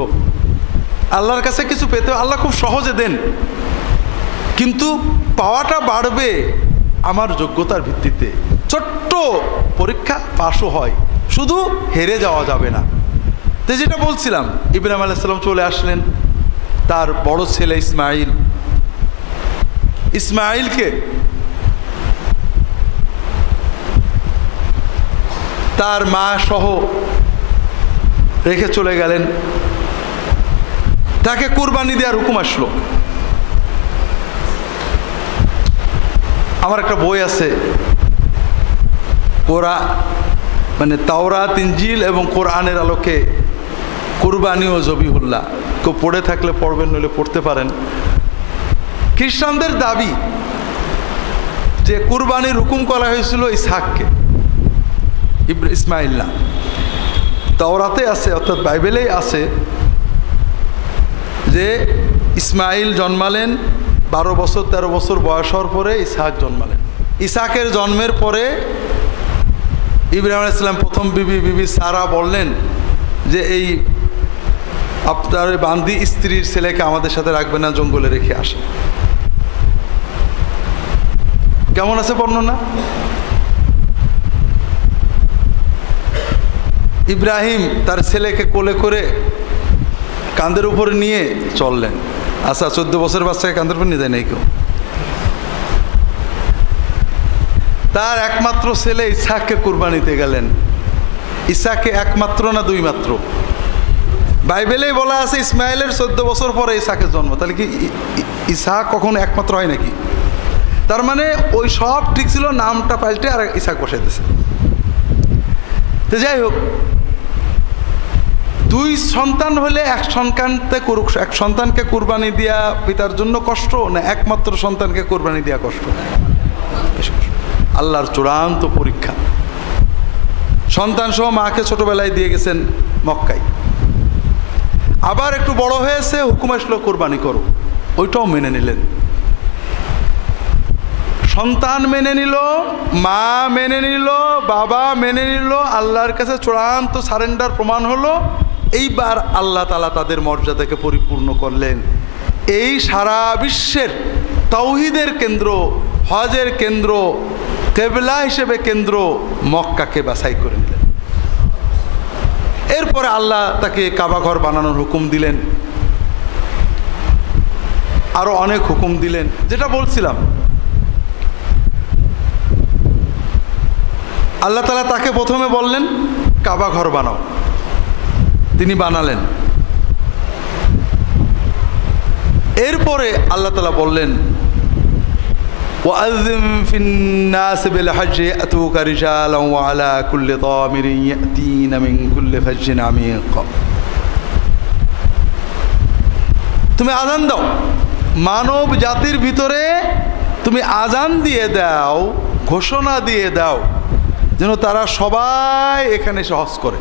আল্লাহর কাছে কিছু পেতে আল্লাহ খুব সহজে দেন, কিন্তু পাওয়াটা বাড়বে আমার যোগ্যতার ভিত্তিতে। ছোট্ট পরীক্ষা পাশও হয়, শুধু হেরে যাওয়া যাবে না। তো যেটা বলছিলাম, ইব্রাহিম আলাইহিস সালাম চলে আসলেন, তার বড় ছেলে ইসমাইলকে তার মা সহ রেখে চলে গেলেন। তাকে কুরবানি দেওয়ার হুকুম আসলো। আমার একটা বই আছে, তাওরাত, ইনজিল এবং কোরআনের আলোকে কুরবানি ও জবিহুল্লাহ। কেউ পড়ে থাকলে পড়বেন, নইলে পড়তে পারেন। খ্রিস্টানদের দাবি যে কুরবানির হুকুম করা হয়েছিল ইসহাককে, ইসমাইল না। তাওরাতে আছে, অর্থাৎ বাইবেলেই আছে যে ইসমাইল জন্মালেন 12 বছর 13 বছর বয়স হওয়ার পরে ইসহাক জন্মালেন। ইসহাকের জন্মের পরে ইব্রাহিম আলাইহিস সালাম প্রথম বিবি সারা বললেন যে এই আপনার বান্দি স্ত্রীর ছেলেকে আমাদের সাথে রাখবেন না, জঙ্গলে রেখে আসে। কেমন আছে বর্ণনা? ইব্রাহিম তার ছেলেকে কোলে করে কাঁধের উপর নিয়ে চললেন। আচ্ছা, 14 বছরের বাচ্চাকে কাঁধের উপর নিয়ে যায় নাই কেউ। তার একমাত্র ছেলে ইসহাককে কুরবানিতে গেলেন। ইসহাককে একমাত্র না দুই মাত্র? বাইবেলেই বলা আছে ইসমাইলের 14 বছর পরে ইসহাকের জন্ম। তাহলে কি ইসহাক কখনো একমাত্র হয় নাকি? তার মানে ওই সব ঠিক ছিল, নামটা পাল্টে আর ইসহাক বসাই দিয়েছে। তো যাই হোক, 2 সন্তান হলে এক সন্তানকে কুরবানি দেওয়া পিতার জন্য কষ্ট না একমাত্র সন্তানকে কুরবানি দেওয়া কষ্ট? আল্লাহর চূড়ান্ত পরীক্ষা। সন্তান সহ মাকে ছোটবেলায় দিয়ে গেছেন মক্কায়, আবার একটু বড় হয়েছে, হুকুম আসলো কুরবানি করো, ওইটাও মেনে নিলেন। সন্তান মেনে নিল, মা মেনে নিল, বাবা মেনে নিল, আল্লাহর কাছে চূড়ান্ত সারেন্ডার প্রমাণ হলো। এইবার আল্লাহ তাআলা তাদের মর্যাদাকে পরিপূর্ণ করলেন। এই সারা বিশ্বের তাওহীদের কেন্দ্র, হজের কেন্দ্র, কিবলা হিসেবে কেন্দ্র মক্কাকে বাছাই করে নিলেন। এরপরে আল্লাহ তাকে কাবা ঘর বানানোর হুকুম দিলেন। আরও অনেক হুকুম দিলেন। যেটা বলছিলাম, আল্লাহ তাআলা তাকে প্রথমে বললেন কাবা ঘর বানাও, তিনি বানালেন। এরপরে আল্লাহ তাআলা বললেন ওয়াআযিম ফিন-নাস বিল-হাজ্জি ইয়াতুকা রিজালান ওয়া আলা কুল্লি দামিরিন ইয়াতিনা মিন কুল্লি ফাজ্জিন আমিক। তুমি আযান দাও, মানব জাতির ভিতরে তুমি আযান দিয়ে দাও, ঘোষণা দিয়ে দাও যেন তারা সবাই এখানে এসে হজ করে।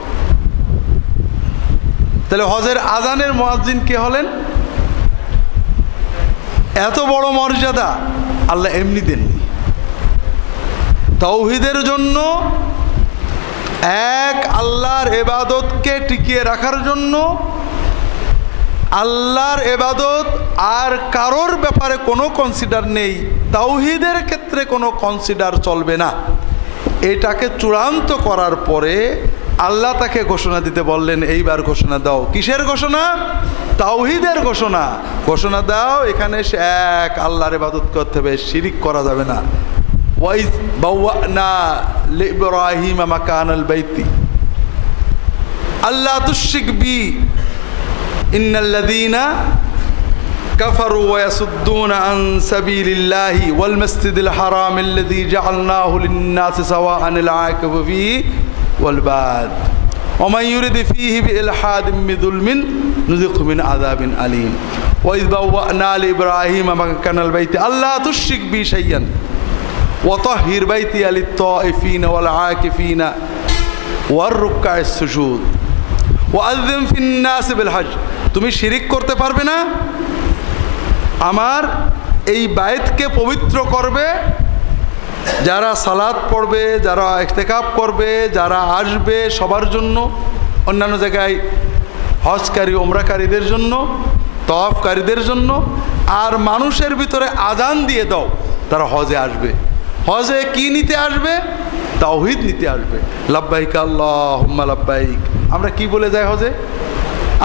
তাহলে হজের আযানের মুয়াজ্জিন কে হলেন? এত বড় মর্যাদা আল্লাহ এমনি দেননি। তাওহীদের জন্য, এক আল্লাহর ইবাদতকে টিকিয়ে রাখার জন্য, আল্লাহর ইবাদত আর কারোর ব্যাপারে কোনো কনসিডার নেই, তাওহীদের ক্ষেত্রে কোনো কনসিডার চলবে না। এটাকে চূড়ান্ত করার পরে আল্লাহ তাকে ঘোষণা দিতে বললেন, এইবার ঘোষণা দাও। কিসের ঘোষণা? তাওহীদের ঘোষণা। ঘোষণা দাও এখানে এক আল্লাহর ইবাদত করতে হবে, শিরিক করা যাবে না। ওয়াইজ বাওয়ানা লিইব্রাহিম মাকানাল বাইতি আল্লা তুশরিক বি ইন্নাল্লাযীনা কাফারু ওয়া ইয়াসুদ্দুনা আন সাবিলিল্লাহি ওয়াল মাসজিদিল হারামিল্লাযী জাআলনাহু লিন-নাসি সাওয়াআনিল আকিবু ফীহি ওয়াল বাদ ওয়া মান ইউরিদ ফীহি বিইলহাদিন বিযুলমিন নুযিকহু মিন আযাবিন আলীম। ওয়াইজ বাওয়ানা লিইব্রাহিম মাকানাল বাইতি আল্লা তুশরিক বি শাইআন ওয়া তাহহির বাইতিয়া লিত-তাইফিনা ওয়াল আকিফিনা ওয়ার রুকআস সুজুদ ওয়াআযিম ফিন-নাস বিল-হজ। তুমি শিরিক করতে পারবে না, আমার এই বাইতকে পবিত্র করবে, যারা সালাত পড়বে, যারা ইতিকাফ করবে, যারা আসবে সবার জন্য, অন্যান্য জায়গায় হজকারী ওমরাকারীদের জন্য, তওয়াফকারীদের জন্য, আর মানুষের ভিতরে আযান দিয়ে দাও, তারা হজে আসবে। হজে কি নিতে আসবে? তাওহীদ নিতে আসবে। লাব্বাইক আল্লাহুম্মা লাব্বাইক। আমরা কি বলে যাই হজে?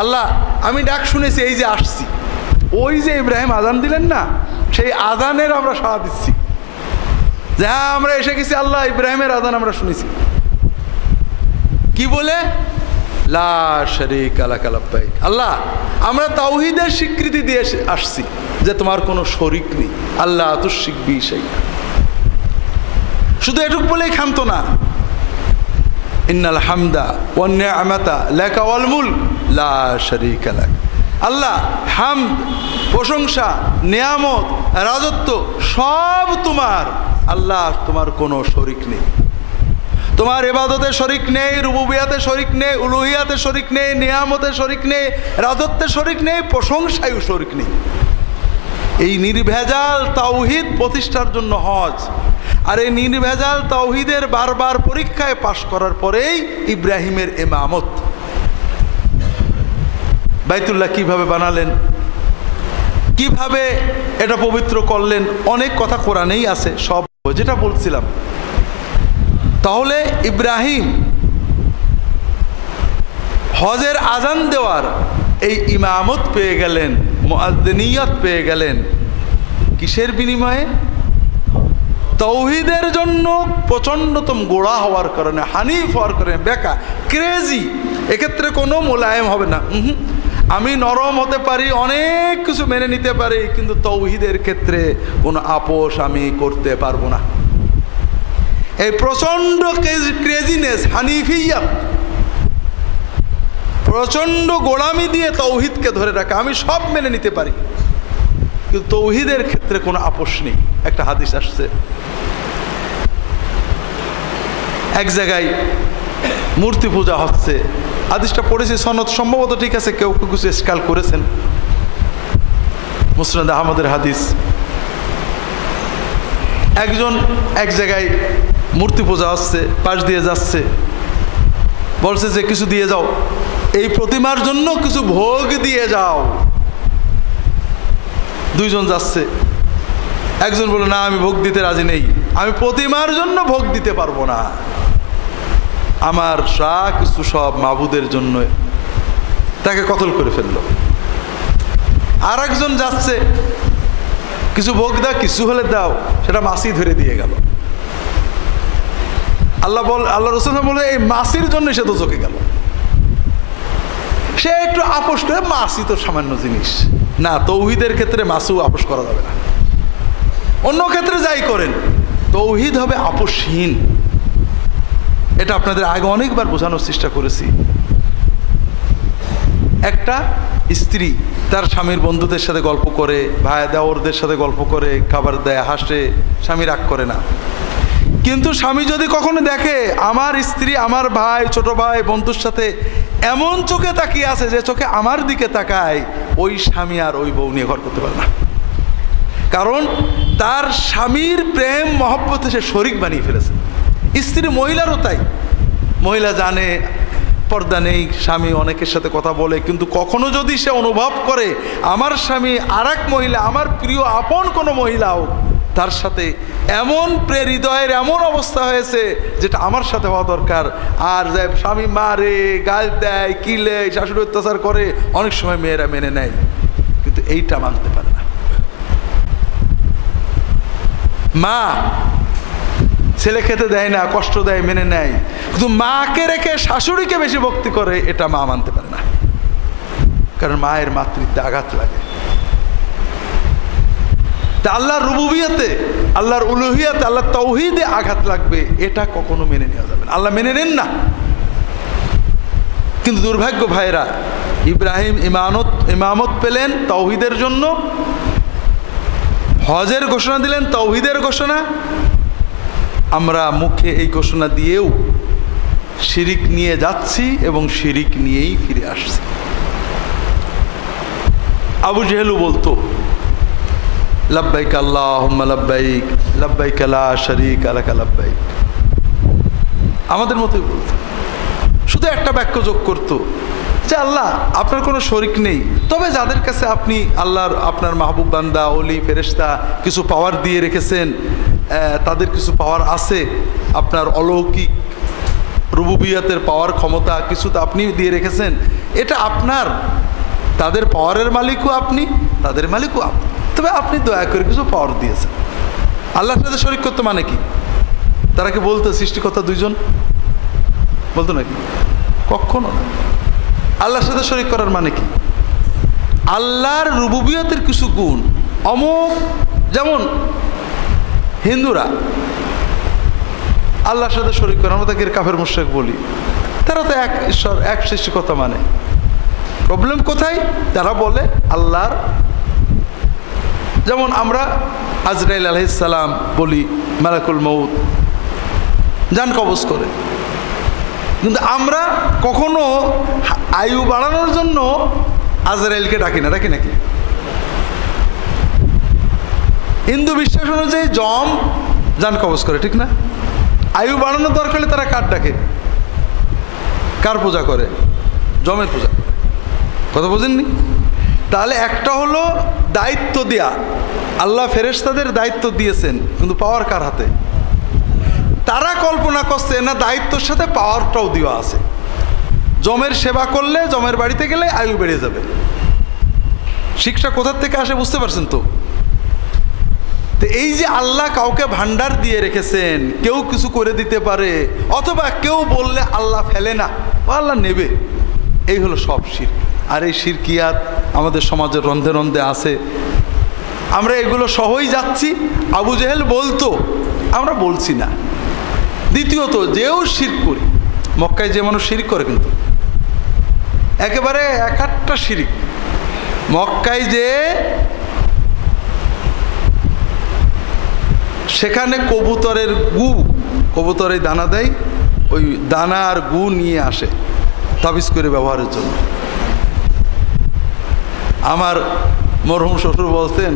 আল্লাহ আমি ডাক শুনেছি, এই যে আসছি, ওই যে ইব্রাহিম আযান দিলেন না, সেই আযানের আমরা সাড়া দিচ্ছি যে হ্যাঁ আমরা এসে গেছি, আল্লাহ ইব্রাহিমের আযান আমরা শুনেছি। কি বলে? লা শারীকা লাকা লাব্বাইক। আল্লাহ আমরা তাওহীদের স্বীকৃতি দিয়ে আসছি যে তোমার কোনো শরীক নেই, আল্লাহ তুশরিক বি শাইআ। শুধু এটুকু বলেই ক্ষান্ত না, ইন্নাল হামদা ওয়ান নি'মাতা লাকা ওয়াল মুলক লা শারীকা লাক। আল্লাহ হামদ, প্রশংসা, নিয়ামত, রাজত্ব সব তোমার, আল্লাহ তোমার কোনো শরীক নেই। তোমার ইবাদতে শরীক নেই, রুবুবিয়াতে শরীক নেই, উলুহিয়াতে শরীক নেই, নিয়ামতে শরীক নেই, রাজত্বে শরীক নেই, প্রশংসায়ও শরীক নেই। এই নির্ভেজাল তাওহীদ প্রতিষ্ঠার জন্য হজ, আর এই নির্ভেজাল তাওহীদের বারবার পরীক্ষায় পাশ করার পরেই ইব্রাহিমের ইমামত। বাইতুল্লাহ কিভাবে বানালেন, কিভাবে এটা পবিত্র করলেন, অনেক কথা কোরআনেই আছে, সব যেটা বলছিলাম। তাহলে ইব্রাহিম হজের আযান দেওয়ার এই ইমামত পেয়ে গেলেন, মুআজ্জিনিয়ত পেয়ে গেলেন, কিসের বিনিময়ে? তাওহীদের জন্য প্রচণ্ডতম গোড়া হওয়ার কারণে, হানিফ হওয়ার কারণে, বেকা ক্রেজি, এক্ষেত্রে কোনো মোলায়েম হবে না। আমি নরম হতে পারি, অনেক কিছু মেনে নিতে পারি, কিন্তু তাওহীদের ক্ষেত্রে কোনো আপোষ আমি করতে পারবো না। এই প্রচণ্ড ক্রেজিনেস, হানিফিয়াত, প্রচণ্ড গোলামি দিয়ে তাওহীদকে ধরে রাখা, আমি সব মেনে নিতে পারি, কিন্তু তাওহীদের ক্ষেত্রে কোনো আপোষ নেই। একটা হাদিস আসছে, এক জায়গায় মূর্তি পূজা হচ্ছে, হাদিসটা পড়েছি, সনদ সম্ভবত ঠিক আছে, কেউ কেউ কিছু ইশকাল করেছেন, মুসনাদ আহমদের হাদিস। একজন এক জায়গায় মূর্তি পূজা হচ্ছে, পাশ দিয়ে যাচ্ছে, বলছে যে কিছু দিয়ে যাও, এই প্রতিমার জন্য কিছু ভোগ দিয়ে যাও। দুইজন যাচ্ছে, একজন বলে না আমি ভোগ দিতে রাজি নেই, আমি প্রতিমার জন্য ভোগ দিতে পারবো না, আমার কিছু সব মাবুদের জন্য। তাকে কতল করে ফেললো। আর একজন যাচ্ছে, কিছু ভোগ দাও, কিছু হলে দাও, সেটা মাসি ধরে দিয়ে গেল। আল্লাহ রাসূল বলে এই মাসির জন্য সে দোজখে গেল। সে একটু আপোষ করে, মাসি তো সামান্য জিনিস না। তৌহিদের ক্ষেত্রে মাসিও আপোষ করা যাবে না। অন্য ক্ষেত্রে যাই করেন, তৌহিদ হবে আপোষহীন। এটা আপনাদের আগে অনেকবার বোঝানোর চেষ্টা করেছি। একটা স্ত্রী তার স্বামীর বন্ধুদের সাথে গল্প করে, ভাই দেওরদের সাথে গল্প করে, খাবার দেয়, হাসে, স্বামী রাগ করে না। কিন্তু স্বামী যদি কখনো দেখে আমার স্ত্রী, আমার ভাই, ছোট ভাই, বন্ধুর সাথে এমন চোখে তাকিয়ে আছে যে চোখে আমার দিকে তাকায়, ওই স্বামী আর ওই বউ নিয়ে ঘর করতে পারে না। কারণ তার স্বামীর প্রেম মহব্বতে সে শরিক বানিয়ে ফেলেছে। স্ত্রী, মহিলারও তাই। মহিলা জানে পর্দা নেই, স্বামী অনেকের সাথে কথা বলে, কিন্তু কখনো যদি সে অনুভব করে আমার স্বামী আর এক মহিলা, আমার প্রিয় আপন কোনো মহিলাও, তার সাথে এমন হৃদয়ের এমন অবস্থা হয়েছে যেটা আমার সাথে হওয়া দরকার, আর যে স্বামী মারে, গাল দেয়, কিলে, শাশুড়ি অত্যাচার করে, অনেক সময় মেয়েরা মেনে নেয়, কিন্তু এইটা মানতে পারে না। মা ছেলে খেতে দেয় না, কষ্ট দেয়, মেনে নেয়, কিন্তু মাকে রেখে শাশুড়িকে বেশি ভক্তি করে, এটা মা মানতে পারে না। কারণ মায়ের মাতৃত্বে আঘাত লাগে। তা আল্লাহর রুবুবিয়তে, আল্লাহর উলুহিয়াতে, আল্লাহর তাওহীদে আঘাত লাগবে, এটা কখনো মেনে নেওয়া যাবে না। আল্লাহ মেনে নেন না। কিন্তু দুর্ভাগ্য ভাইরা, ইব্রাহিম ইমামত পেলেন তাওহীদের জন্য, হজের ঘোষণা দিলেন তাওহীদের ঘোষণা। আমরা মুখে এই ঘোষণা দিয়েও শিরিক নিয়ে যাচ্ছি এবং শিরিক নিয়েই ফিরে আসছি। আবু জেহেলও বলতো লাব্বাইক আল্লাহুম্মা লাব্বাইক, লাব্বাইক লা শারীকা লাকা লাব্বাইক। আমাদের মতোই বলতো, শুধু একটা বাক্য যোগ করতো যে আল্লাহ আপনার কোনো শরিক নেই, তবে যাদের কাছে আপনি আল্লাহর আপনার মাহবুব বান্দা, ওলি, ফেরেশতা কিছু পাওয়ার দিয়ে রেখেছেন, তাদের কিছু পাওয়ার আছে, আপনার অলৌকিক রুবুবিয়তের পাওয়ার, ক্ষমতা কিছু তো আপনি দিয়ে রেখেছেন, এটা আপনার। তাদের পাওয়ারের মালিকও আপনি, তাদের মালিকও আপনি, তবে আপনি দয়া করে কিছু পাওয়ার দিয়েছেন। আল্লাহর সাথে শরিক করতে মানে কি? তারা কি বলতো সৃষ্টিকর্তা দুইজন? বলতো নাকি? কখনো না। আল্লাহর সাথে শরিক করার মানে কি? আল্লাহর রুবুবিয়তের কিছু গুণ অমুক, যেমন হিন্দুরা আল্লাহর সাথে শরিক করে, আমরা তাকে কাফের মুশরিক বলি। তারা তো এক ঈশ্বর, এক সৃষ্টিকর্তা মানে। প্রবলেম কোথায়? তারা বলে আল্লাহর, যেমন আমরা আজরাইল আলাইহিস সালাম বলি মালাকুল মউত, জান কবজ করে, কিন্তু আমরা কখনো আয়ু বাড়ানোর জন্য আজরাইলকে ডাকি না, ডাকি নাকি? হিন্দু বিশ্বাস অনুযায়ী যম জান কবজ করে, ঠিক না? আয়ু বাড়ানোর দরকার হলে তারা কার ডাকে? কার পূজা করে? যমের পূজা করে। কথা বোঝেননি? তাহলে একটা হলো দায়িত্ব দেয়া, আল্লাহ ফেরেশতাদের দায়িত্ব দিয়েছেন, কিন্তু পাওয়ার কার হাতে? তারা কল্পনা করছে না দায়িত্বের সাথে পাওয়ারটাও দেওয়া আছে। যমের সেবা করলে, যমের বাড়িতে গেলে আয়ু বেড়ে যাবে। শিক্ষা কোথার থেকে আসে বুঝতে পারছেন তো? তো এই যে আল্লাহ কাউকে ভান্ডার দিয়ে রেখেছেন, কেউ কিছু করে দিতে পারে, অথবা কেউ বললে আল্লাহ ফেলে না, ও আল্লাহ নেবে, এই হলো সব শিরক। আর এই শিরকিয়াত আমাদের সমাজের রন্ধে রন্ধে আছে। আমরা এগুলো সহই যাচ্ছি। আবু জেহেল বলতো, আমরা বলছি না। দ্বিতীয়ত, যেও শিরক করি, মক্কায় যে মানুষ শিরক করে, কিন্তু একেবারে এক একটা শিরক। মক্কায় যে সেখানে কবুতরের গু, কবুতরের দানা দেয়, ওই দানা আর গু নিয়ে আসে তাবিজ করে ব্যবহারের জন্য। আমার মরহুম শ্বশুর বলতেন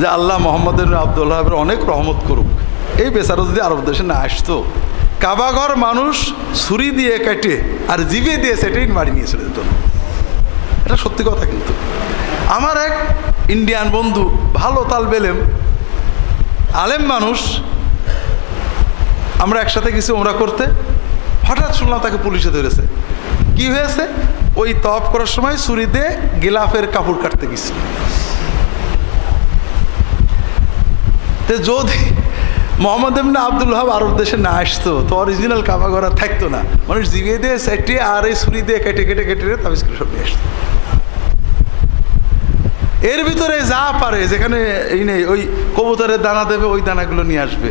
যে আল্লাহ মোহাম্মদ আব্দুল্লাহের অনেক রহমত করুক, এই বেচারা যদি আরব দেশে না আসতো, কাবাঘর মানুষ ছুরি দিয়ে কেটে আর জিভে দিয়ে সেটাই মারি নিয়ে চলে যেত। এটা সত্যি কথা। কিন্তু আমার এক ইন্ডিয়ান বন্ধু, ভালো তালবে এলেম, আলেম মানুষ, আমরা একসাথে গেছি ওমরা করতে, হঠাৎ শুনলাম তাকে পুলিশে ধরেছে। কি হয়েছে? ওই তওয়াফ করার সময় ছুরি দিয়ে গিলাফের কাপড় কাটতে গেছিল। তো যদি মোহাম্মদ ইবনে আব্দুল ওয়াহাব আরব দেশে না আসতো তো অরিজিনাল কাবা ঘর আর থাকতো না। মানুষ জিভিয়ে দিয়ে সেটে আর এই ছুরি দিয়ে কেটে কেটে কেটে তাবিজ করে সব নিয়ে আসতো। এর ভিতরে যা পারে, যেখানে এই নেই ওই কবুতরের দানা দেবে ওই দানাগুলো নিয়ে আসবে,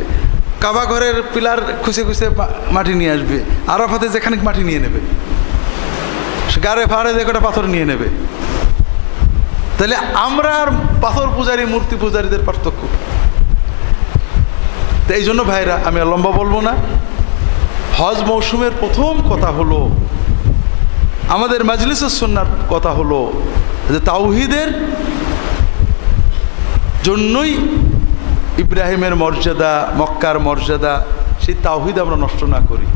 কাবা ঘরের পিলার খুঁজে খুঁজে মাটি নিয়ে আসবে, আরাফাতে যেখানে মাটি নিয়ে নেবে, গাড়ে ফাড়ে যে কটা পাথর নিয়ে নেবে। তাহলে আমরা আর পাথর পূজারী মূর্তি পূজারীদের পার্থক্য। তো এই জন্য ভাইরা, আমি আর লম্বা বলবো না, হজ মৌসুমের প্রথম কথা হলো, আমাদের মাজলিসুস সুন্নাহর কথা হলো যে তাওহীদের জন্যই ইব্রাহিমের মর্যাদা, মক্কার মর্যাদা, সেই তাওহীদ আমরা নষ্ট না করি।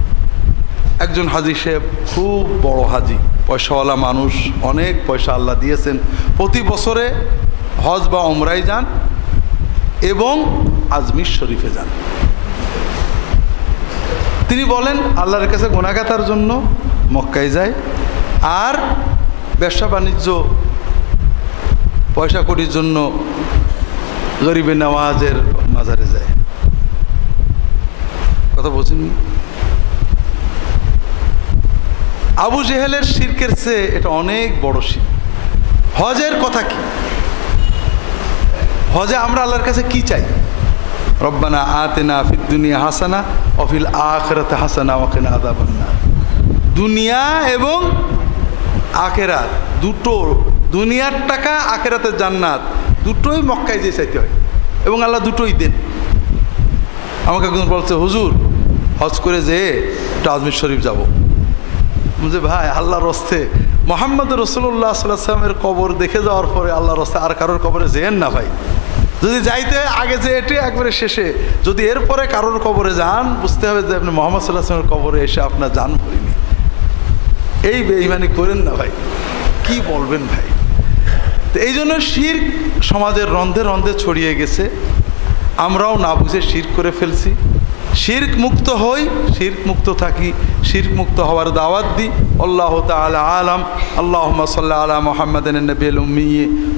একজন হাজী সাহেব খুব বড় হাজী, পয়সাওয়ালা মানুষ, অনেক পয়সা আল্লাহ দিয়েছেন, প্রতি বছরে হজ বা ওমরায় যান এবং আজমির শরীফে যান। তিনি বলেন আল্লাহর কাছে গুনাহগাতার জন্য মক্কায় যায়, আর ব্যবসা বাণিজ্য পয়সা কড়ির জন্য গরিবে নওয়াজের মাজারে যায়। কথা বলছেন? আবু জেহেলের শিরকের চেয়ে এটা অনেক বড় শিরক। হজের কথা কি? হজে আমরা আল্লাহর কাছে কি চাই? রব্বানা আতিনা ফিদ দুনিয়া হাসানা ওয়া ফিল আখিরাতি হাসানা ওয়া কিনা আযাবান নার। দুনিয়া এবং আখিরাত দুটো, দুনিয়ার টাকা আখিরাতের জান্নাত, দুটোই মক্কায় যে চাইতে হয় এবং আল্লাহ দুটোই দেন। আমাকে একজন বলছে, হুজুর হজ করে যেয়ে একটু আজমির শরীফ যাব। বুঝে ভাই, আল্লাহর রস্তে মুহাম্মদ রাসূলুল্লাহ সাল্লাল্লাহু আলাইহি ওয়াসাল্লামের কবর দেখে যাওয়ার পরে আল্লাহর রস্তে আর কারোর কবরে যেয়েন না ভাই। যদি যাইতে আগে যে এটি একবারে শেষে, যদি এরপরে কারোর কবরে যান, বুঝতে হবে যে আপনি মুহাম্মদ সাল্লাল্লাহু আলাইহি ওয়াসাল্লামের কবরে এসে আপনার জান ভরিনি। এই বেঈমানি করেন না ভাই, কি বলবেন ভাই। তো এই জন্য শিরক সমাজের রন্ধে রন্ধে ছড়িয়ে গেছে, আমরাও না বুঝে শিরক করে ফেলছি। শিরক মুক্ত হই, শিরক মুক্ত থাকি, শিরক মুক্ত হওয়ার দাওয়াত দিই। আল্লাহু তাআলা আলাম। আল্লাহুম্মা সাল্লি আলা মুহাম্মাদিন নবিয়্যিল উম্মি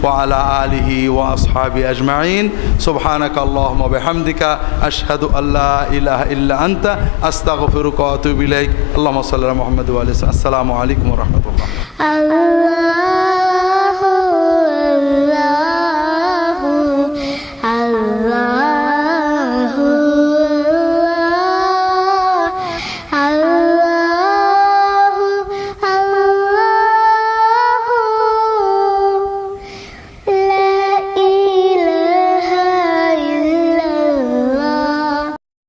ওয়া আলা আলিহি ওয়া আসহাবিহি আজমাইন। সুবহানাকা আল্লাহুম্মা বিহামদিকা আশহাদু আল্লা ইলাহা ইল্লা আনতা আস্তাগফিরুকা ওয়া আতুবু ইলাইক। আল্লাহুম্মা সাল্লি আলা মুহাম্মাদ ওয়া আলিহি। আসসালামু আলাইকুম ওয়া রাহমাতুল্লাহ।